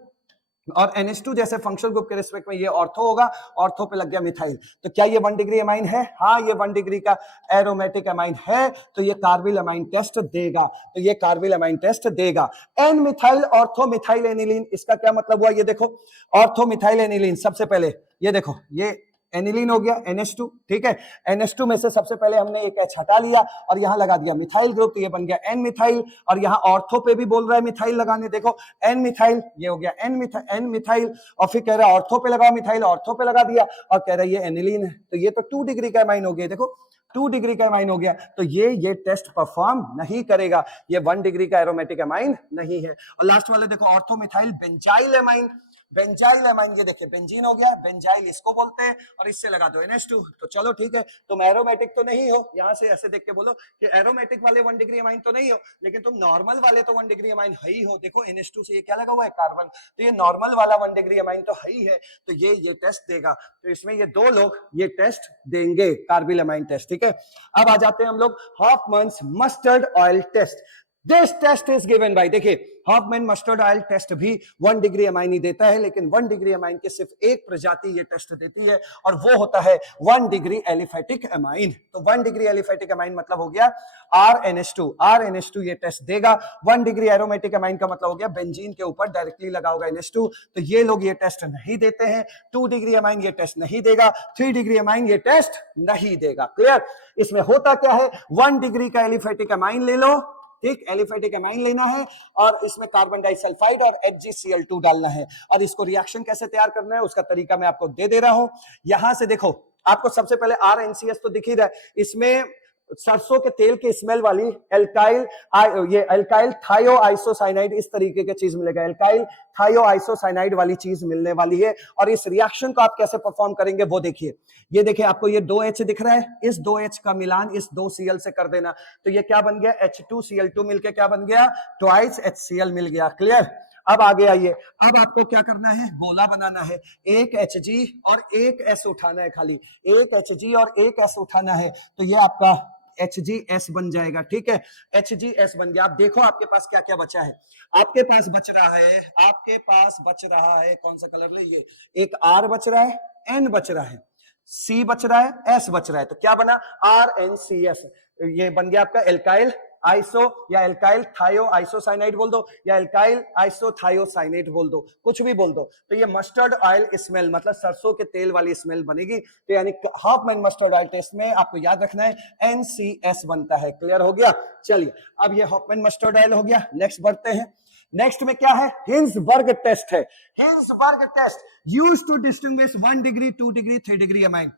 और NH2 जैसे फंक्शनल ग्रुप के रिस्पेक्ट में ये ऑर्थो होगा, ऑर्थो पे लग गया मिथाइल। तो क्या ये 1 डिग्री एमाइन है, हाँ ये 1 डिग्री का एरोमेटिक एमाइन है, तो ये कार्बिल एमाइन टेस्ट देगा, तो ये कार्बिल एमाइन टेस्ट देगा। एन मिथाइल ऑर्थोमिथाइल एनिलीन, इसका क्या मतलब हुआ, ये देखो ऑर्थोमिथाइल एनिलीन, सबसे पहले ये देखो ये एनिलीन हो गया NH2, ठीक है। NH2 में से सबसे पहले हमने एक H हटा लिया और यहां लगा दिया मिथाइल ग्रुप, तो ये बन गया N मिथाइल, और यहां ऑर्थो पे भी बोल रहा है मिथाइल लगाने, देखो N मिथाइल, ये हो गया N मिथाइल, और फिर कह रहा है ऑर्थो पे लगाओ मिथाइल, ऑर्थो पे लगा दिया, और कह रहा है ये एनिलीन है, तो ये तो 2 डिग्री का अमाइन हो गया, देखो 2 डिग्री का अमाइन हो गया, तो ये टेस्ट परफॉर्म नहीं करेगा, ये 1 डिग्री का एरोमेटिक अमाइन नहीं है। और लास्ट वाले देखो ortho methyl benzyl amine, benzyl amine, ये देखिए बेंजीन हो गया, बेंजाइल इसको बोलते हैं, और इससे लगा दो NH2, तो चलो ठीक है, तुम एरोमेटिक तो नहीं हो, यहां से ऐसे देख के बोलो कि एरोमेटिक वाले 1 डिग्री अमाइन तो नहीं हो, लेकिन तुम नॉर्मल वाले तो 1 डिग्री अमाइन है ही हो, देखो NH2 से ये क्या लगा हुआ है, कार्बन, तो ये नॉर्मल वाला 1 डिग्री अमाइन तो है ही है, तो ये टेस्ट देगा, तो इसमें ये 2 लोग ये टेस्ट देंगे, कार्बिल अमाइन टेस्ट, ठीक है। अब आ जाते हैं हम लोग Hoffmann's mustard oil test. This test is given by, देखिए हॉफमैन मस्टर्ड ऑयल टेस्ट भी 1 डिग्री अमाइन ही देता है, लेकिन 1 डिग्री अमाइन की सिर्फ एक प्रजाति ये टेस्ट देती है, और वो होता है 1 डिग्री एलिफेटिक अमाइन। तो 1 डिग्री एलिफेटिक अमाइन मतलब हो गया RNH2 ये टेस्ट देगा। 1 डिग्री एरोमेटिक अमाइन का मतलब हो गया बेंजीन के ऊपर डायरेक्टली लगा होगा NH2, तो ये लोग ये टेस्ट नहीं देते हैं। 2 डिग्री अमाइन ये टेस्ट नहीं देगा, 3 डिग्री अमाइन ये टेस्ट नहीं देगा। क्लियर? इसमें होता क्या है, 1 डिग्री का एलिफेटिक अमाइन ले लो, ठीक, एलिफेटिक अमाइन लेना है, और इसमें कार्बन डाइसल्फाइड और HgCl2 डालना है, और इसको रिएक्शन कैसे तैयार करना है उसका तरीका मैं आपको दे रहा हूं। यहां से देखो, आपको सबसे पहले RNCS तो दिख ही रहा है, इसमें सरसों के तेल की स्मेल वाली एल्काइल थायोआइसोसाइनाइड इस तरीके की चीज मिलेगा, एल्काइल थायोआइसोसाइनाइड वाली चीज मिलने वाली है। और इस रिएक्शन को आप कैसे परफॉर्म करेंगे वो देखिए, ये देखिए आपको ये 2H दिख रहा है, इस 2H का मिलान इस 2Cl से कर देना, तो ये क्या बन गया, H2Cl2 मिलके क्या बन गया, ट्वाइस HCl मिल गया। क्लियर? अब आगे आइए, अब आपको क्या करना है, गोला बनाना है, एक Hg और एक S उठाना है, खाली एक Hg और एक S उठाना है, तो ये आपका HgS बन जाएगा। ठीक है, HgS बन गया। आप देखो आपके पास क्या क्या बचा है, आपके पास बच रहा है कौन सा कलर ले, ये एक R बच रहा है, N बच रहा है, C बच रहा है, S बच रहा है, तो क्या बना, RNCS, ये बन गया आपका एल्काइल आइसो या एल्काइल थायोआइसोसाइनाइड बोल दो, या एल्काइल आइसोथायोसाइनेट बोल दो, कुछ भी बोल दो, तो ये मस्टर्ड ऑयल स्मेल मतलब सरसों के तेल वाली स्मेल बनेगी। तो यानी हॉफमैन मस्टर्ड ऑयल टेस्ट में आपको याद रखना है NCS बनता है। क्लियर हो गया? चलिए, अब ये हॉफमैन मस्टर्ड ऑयल हो गया, नेक्स्ट बढ़ते हैं। नेक्स्ट में क्या है, हिंसबर्ग टेस्ट है। Hinsberg test used to distinguish 1 degree, 2 degree, 3 degree amine.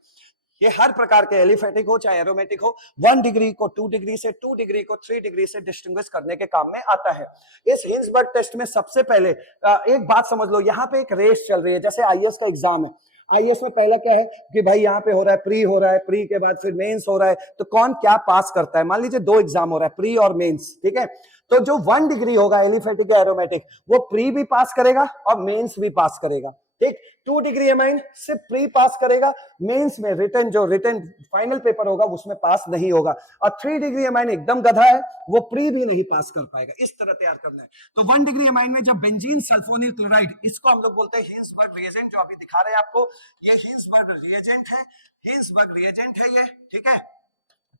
ये हर प्रकार के एलिफेटिक हो चाहे एरोमेटिक हो, 1 डिग्री को 2 डिग्री से, 2 डिग्री को 3 डिग्री से डिस्टिंग्विश करने के काम में आता है। इस हिंसबर्ग टेस्ट में सबसे पहले एक बात समझ लो, यहाँ पे एक रेस चल रही है, जैसे IAS का एग्जाम है, IAS में पहला क्या है कि भाई यहाँ पे हो रहा है प्री, हो रहा है प्री के बाद फिर मेंस हो रहा है, तो कौन क्या पास करता है। मान लीजिए 2 एग्जाम हो रहा है, प्री और मेंस, ठीक है, तो जो 1 डिग्री होगा एलिफेटिक या एरोमेटिक, वो प्री भी पास करेगा और मेंस भी पास करेगा। ठीक, 2 डिग्री अमाइन सिर्फ प्री पास करेगा, मेंस में रिटन फाइनल पेपर होगा उसमें पास नहीं होगा, और 3 डिग्री अमाइन एकदम गधा है, वो प्री भी नहीं पास कर पाएगा। इस तरह तैयार करना है। तो 1 डिग्री अमाइन में जब बेंजीन सल्फोनिल क्लोराइड, इसको हम लोग बोलते हैं हिंसबर्ग रिएजेंट, जो अभी दिखा रहे हैं आपको, ये हिंसबर्ग रिएजेंट है ये, ठीक है।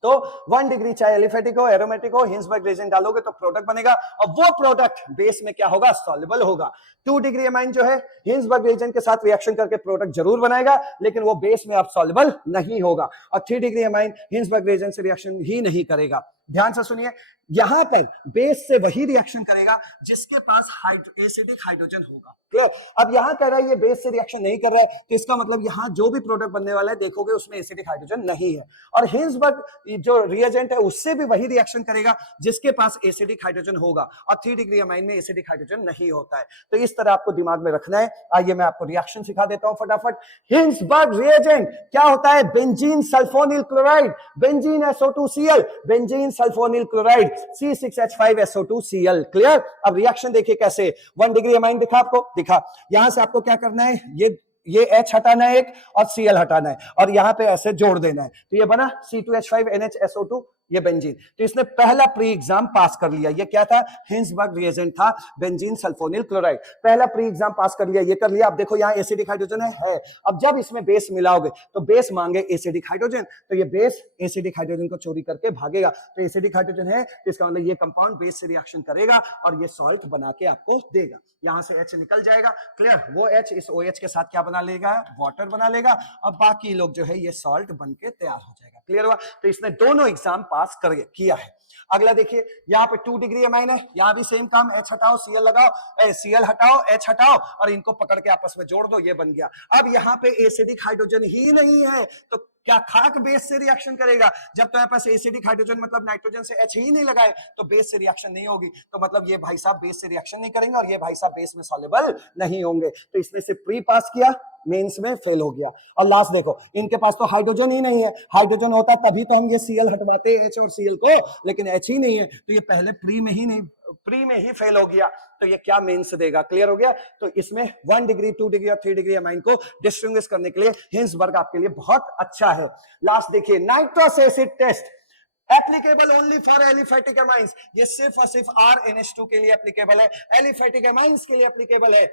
तो 1 डिग्री चाहे एलिफेटिक हो एरोमेटिक हो, हिंसबर्ग रिएजेंट डालोगे तो प्रोडक्ट बनेगा, और वो प्रोडक्ट बेस में क्या होगा, सॉल्युबल होगा। 2 डिग्री अमाइन जो है हिंसबर्ग रिएजेंट के साथ रिएक्शन करके प्रोडक्ट जरूर बनाएगा, लेकिन वो बेस में अब सॉल्युबल नहीं होगा। और 3 डिग्री अमाइन हिंसबर्ग रिएजेंट से रिएक्शन ही नहीं करेगा। ध्यान से सुनिए, यहां पर बेस से वही रिएक्शन करेगा जिसके पास एसिडिक हाइड्रोजन होगा। क्लियर? अब यहां कह रहा है ये बेस से रिएक्शन नहीं कर रहा है, तो इसका मतलब यहां जो भी प्रोडक्ट बनने वाला है देखोगे उसमें एसिडिक हाइड्रोजन नहीं है। और हिंसबर्ग जो रिएजेंट है उससे भी वही रिएक्शन करेगा जिसके पास एसिडिक हाइड्रोजन होगा, और 3 डिग्री अमाइन में एसिडिक हाइड्रोजन नहीं होता है। तो इस तरह आपको दिमाग में रखना है। आइए मैं आपको रिएक्शन सिखा देता हूं फटाफट। हिंसबर्ग रिएजेंट क्या होता है, benzene sulphonyl chloride, benzene SO2Cl, benzene sulphonyl chloride C6H5SO2Cl। Clear? अब रिएक्शन देखिए कैसे, 1 डिग्री अमाइन दिखा आपको, दिखा, यहां से आपको क्या करना है, ये H हटाना है एक और Cl हटाना है, और यहां पे ऐसे जोड़ देना है, तो ये बना C2H5NHSO2 ये बेंजीन। तो इसने पहला प्री एग्जाम पास कर लिया। ये क्या था? हिंसबर्ग रिएजेंट था, बेंजीन सल्फोनिल क्लोराइड। पहला प्री एग्जाम पास कर लिया, ये कर लिया। अब देखो यहाँ एसिडिक हाइड्रोजन है। अब जब इसमें बेस मिलाओगे तो बेस मांगे एसिडिक हाइड्रोजन, तो ये बेस एसिडिक हाइड्रोजन को चोरी करके भागेगा। तो एसिडिक हाइड्रोजन है, इसका मतलब ये कंपाउंड बेस से रिएक्शन करेगा और ये सॉल्ट बना के आपको देगा। यहां से H निकल जाएगा, क्लियर। वो H इस OH के साथ क्या बना लेगा? वाटर बना लेगा। अब बाकी लोग जो है ये सॉल्ट बन के तैयार हो जाएगा, क्लियर हुआ। तो इसने दोनों एग्जाम पास कर किया है। अगला देखिए, यहाँ पे 2 डिग्री अमाइन है, यहाँ भी सेम काम, H हटाओ Cl लगाओ, Cl हटाओ H हटाओ और इनको पकड़ के आपस में जोड़ दो, ये बन गया। अब यहाँ पे एसिडिक हाइड्रोजन ही नहीं है तो क्या खाक बेस से रिएक्शन करेगा? जब तुम्हारे पास एसिडिक हाइड्रोजन मतलब नाइट्रोजन से H ही नहीं लगाए तो बेस से रिएक्शन नहीं होगी। तो मतलब ये भाई साहब बेस से रिएक्शन नहीं करेंगे और ये भाई साहब बेस में सॉल्युबल नहीं होंगे। तो इसने से प्री पास किया, मेंस में फेल हो गया। और लास्ट देखो, इनके पास तो हाइड्रोजन ही नहीं है। हाइड्रोजन होता तभी तो हम ये Cl हटवाते H और Cl को, लेकिन H ही नहीं है तो ये पहले प्री में ही फेल हो गया। तो ये क्या मेंस देगा? क्लियर हो गया। तो इसमें 1 डिग्री 2 डिग्री और 3 डिग्री अमाइन को डिस्टिंग्विश करने के लिए हिंसबर्ग आपके लिए बहुत अच्छा है। लास्ट देखिए, nitrous acid test applicable only for aliphatic amines. ये सिर्फ और सिर्फ RNH2 के लिए एप्लीकेबल है, एलिफेटिक अमाइंस के लिए एप्लीकेबल है।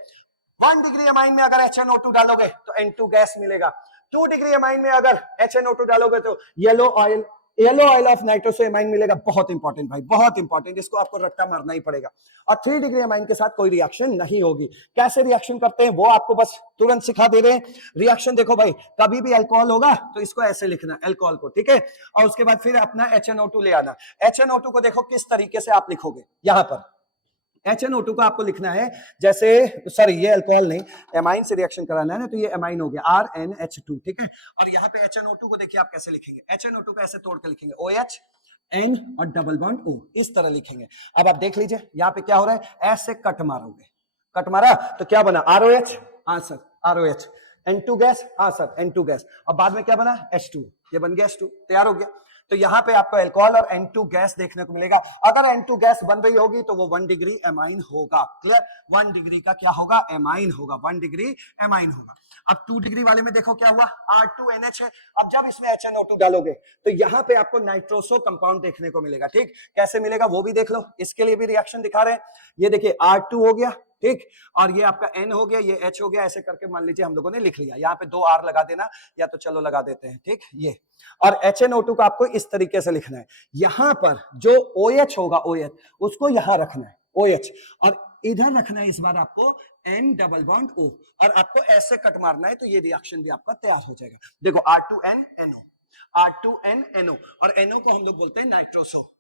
1 डिग्री अमाइन में अगर HNO2 डालोगे तो N2 गैस मिलेगा। 2 डिग्री अमाइन में अगर HNO2 डालोगे तो येलो ऑयल ऑफ नाइट्रोसोएमाइन मिलेगा। बहुत इंपॉर्टेंट भाई, बहुत इंपॉर्टेंट, इसको आपको रट्टा मारना ही पड़ेगा। और 3 डिग्री अमाइन के साथ कोई रिएक्शन नहीं होगी। कैसे रिएक्शन करते हैं वो आपको बस तुरंत सिखा दे रहे हैं। रिएक्शन देखो भाई, कभी भी अल्कोहल होगा तो इसको ऐसे लिखना, अल्कोहल को, ठीक है। और उसके बाद फिर अपना HNO2 ले आना। HNO2 को देखो किस तरीके से आप लिखोगे, यहां पर HNO2 को आपको लिखना है जैसे, सॉरी ये अल्कोहल नहीं, एमाइन से रिएक्शन कराना है ना, तो ये एमाइन हो गया RNH2, ठीक है। और यहाँ पे HNO2 को देखिए आप कैसे लिखेंगे, HNO2 को ऐसे तोड़ के लिखेंगे, OH N और डबल बॉन्ड O, इस तरह लिखेंगे। अब आप देख लीजिए यहाँ पे क्या हो रहा है, ऐसे कट मारोगे, कट मारा तो क्या बना, ROH, हाँ सर ROH, N2 गैस, हाँ सर N2 गैस, और बाद में क्या बना, H2, ये बन गया H2, तैयार हो गया। तो यहां पे आपको अल्कोहल और N2 गैस देखने को मिलेगा। अगर N2 गैस बन रही होगी तो वो 1 डिग्री एमाइन होगा, क्लियर। 1 डिग्री का क्या होगा, एमाइन होगा, 1 डिग्री एमाइन होगा। अब 2 डिग्री वाले में देखो क्या हुआ, R2NH है। अब जब इसमें HNO2 डालोगे तो यहाँ पे आपको नाइट्रोसो कंपाउंड देखने को मिलेगा, ठीक। कैसे मिलेगा वो भी देख लो, इसके लिए भी रिएक्शन दिखा रहे हैं। ये देखिए R2 हो गया, ठीक, और ये आपका N हो गया, ये H हो गया, ऐसे करके मान लीजिए हम लोगों ने लिख लिया। यहाँ पे 2 R लगा देना, या तो चलो लगा देते हैं, ठीक। ये और HNO2 को आपको इस तरीके से लिखना है। यहां पर जो OH होगा, OH उसको यहां रखना है, OH, और इधर रखना है इस बार आपको N डबल बॉन्ड O, और आपको ऐसे कट मारना है तो ये रिएक्शन भी आपका तैयार हो जाएगा। देखो R2NNO, R2NNO, और NO को हम लोग बोलते हैं नाइट्रोसो।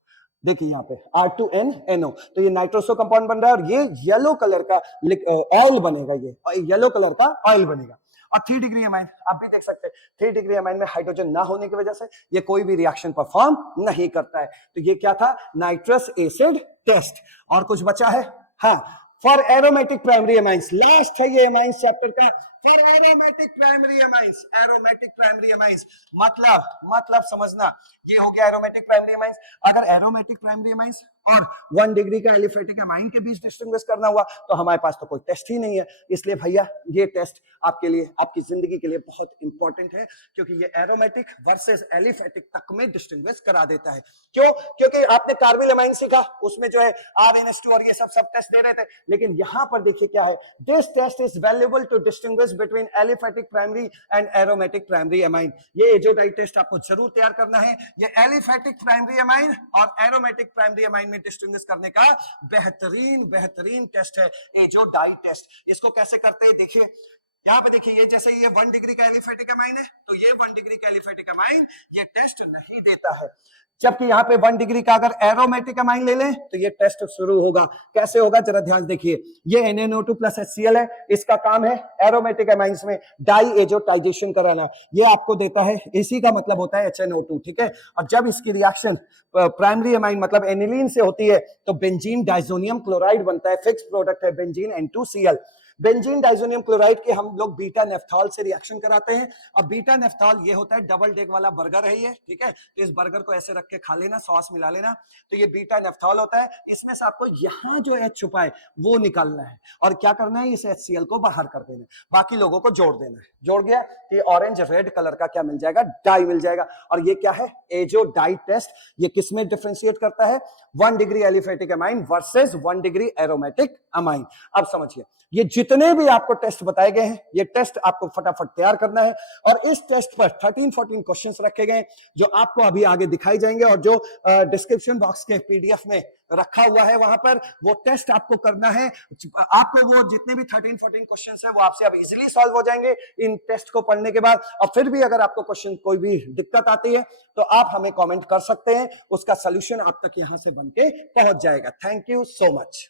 देखिए यहाँ पे R2NNO, तो ये नाइट्रोसो कंपाउंड बन रहा है और ये येलो कलर का ऑयल बनेगा, ये येलो कलर का ऑयल बनेगा। और 3 डिग्री अमाइन आप भी देख सकते हैं, 3 डिग्री अमाइन में हाइड्रोजन ना होने की वजह से ये कोई भी रिएक्शन परफॉर्म नहीं करता है। तो ये क्या था, नाइट्रस एसिड टेस्ट। और कुछ बचा है, हाँ, for aromatic primary amines, last है ये अमाइंस चैप्टर का। For aromatic primary amines, aromatic primary amines मतलब समझना, ये हो गया एरोमेटिक प्राइमरी अमाइंस। अगर एरोमेटिक प्राइमरी अमाइंस और 1 डिग्री का एलिफेटिक अमाइन के बीच डिस्टिंग्विश करना हुआ तो हमारे पास तो कोई टेस्ट ही नहीं है। इसलिए भैया ये टेस्ट आपके लिए, आपकी जिंदगी के लिए बहुत इंपॉर्टेंट है, क्योंकि ये एरोमेटिक वर्सेस एलिफेटिक तक में डिस्टिंग्विश करा देता है। क्यों? क्योंकि आपने कार्बिल अमाइन सीखा, उसमें जो है RNH2 और ये सब टेस्ट दे रहे थे, लेकिन यहां पर देखिए क्या है, this test is valuable to distinguish between aliphatic primary and aromatic primary amine. ये एजोडाइट टेस्ट आपको जरूर तैयार करना है। ये एलिफेटिक प्राइमरी अमाइन और एरोमेटिक प्राइमरी अमाइन डिस्टिंग्विश करने का बेहतरीन टेस्ट है एजोडाइट टेस्ट। इसको कैसे करते हैं देखिए, यहाँ पे देखिए, ये जैसे ये 1 डिग्री का एलिफेटिक अमाइन है तो ये 1 डिग्री का एलिफेटिक अमाइन ये टेस्ट नहीं देता है, जबकि यहाँ पे 1 डिग्री का अगर एरोमेटिक अमाइन ले लें तो ये टेस्ट शुरू होगा। कैसे होगा जरा ध्यान देखिए, ये NaNO2 प्लस HCl है, इसका काम है एरोमेटिक अमाइंस में डाई एजोटाइजेशन कराना, ये आपको देता है, इसी का मतलब होता है HNO2, ठीक है। और जब इसकी रिएक्शन प्राइमरी अमाइन मतलब एनिलीन से होती है तो बेंजीन डाइजोनियम क्लोराइड बनता है, फिक्स प्रोडक्ट है benzene N2Cl। Benzene diazonium chloride के हम लोग बीटा नेफ्थॉल से रिएक्शन कराते हैं। अब बीटा नेफ्थॉल ये होता है डबल डेक वाला बर्गर है ये, ठीक है। तो इस बर्गर को ऐसे रख के खा लेना, सॉस मिला लेना, तो ये बीटा नेफ्थॉल होता है। इसमें से आपको यहाँ जो H छुपा है वो निकालना है और क्या करना है, इस HCl को बाहर कर देना है, बाकी लोगों को जोड़ देना है। जोड़ गया, ये ऑरेंज रेड कलर का क्या मिल जाएगा, डाई मिल जाएगा। और ये क्या है, एजो डाई टेस्ट। ये किसमें डिफरेंशिएट करता है, 1 degree aliphatic amine versus 1 degree aromatic amine. अब समझिए, ये जितने भी आपको टेस्ट बताए गए हैं, ये टेस्ट आपको फटाफट तैयार करना है। और इस टेस्ट पर 13-14 क्वेश्चंस रखे गए जो आपको अभी आगे दिखाई जाएंगे और जो डिस्क्रिप्शन बॉक्स के पीडीएफ में रखा हुआ है वहां पर वो टेस्ट आपको करना है। आपको वो जितने भी 13-14 क्वेश्चंस है वो आपसे अब इजीली सॉल्व हो जाएंगे इन टेस्ट को पढ़ने के बाद। और फिर भी अगर आपको क्वेश्चन कोई भी दिक्कत आती है तो आप हमें कमेंट कर सकते हैं, उसका सोल्यूशन आप तक यहां से बनके पहुंच जाएगा। Thank you so much.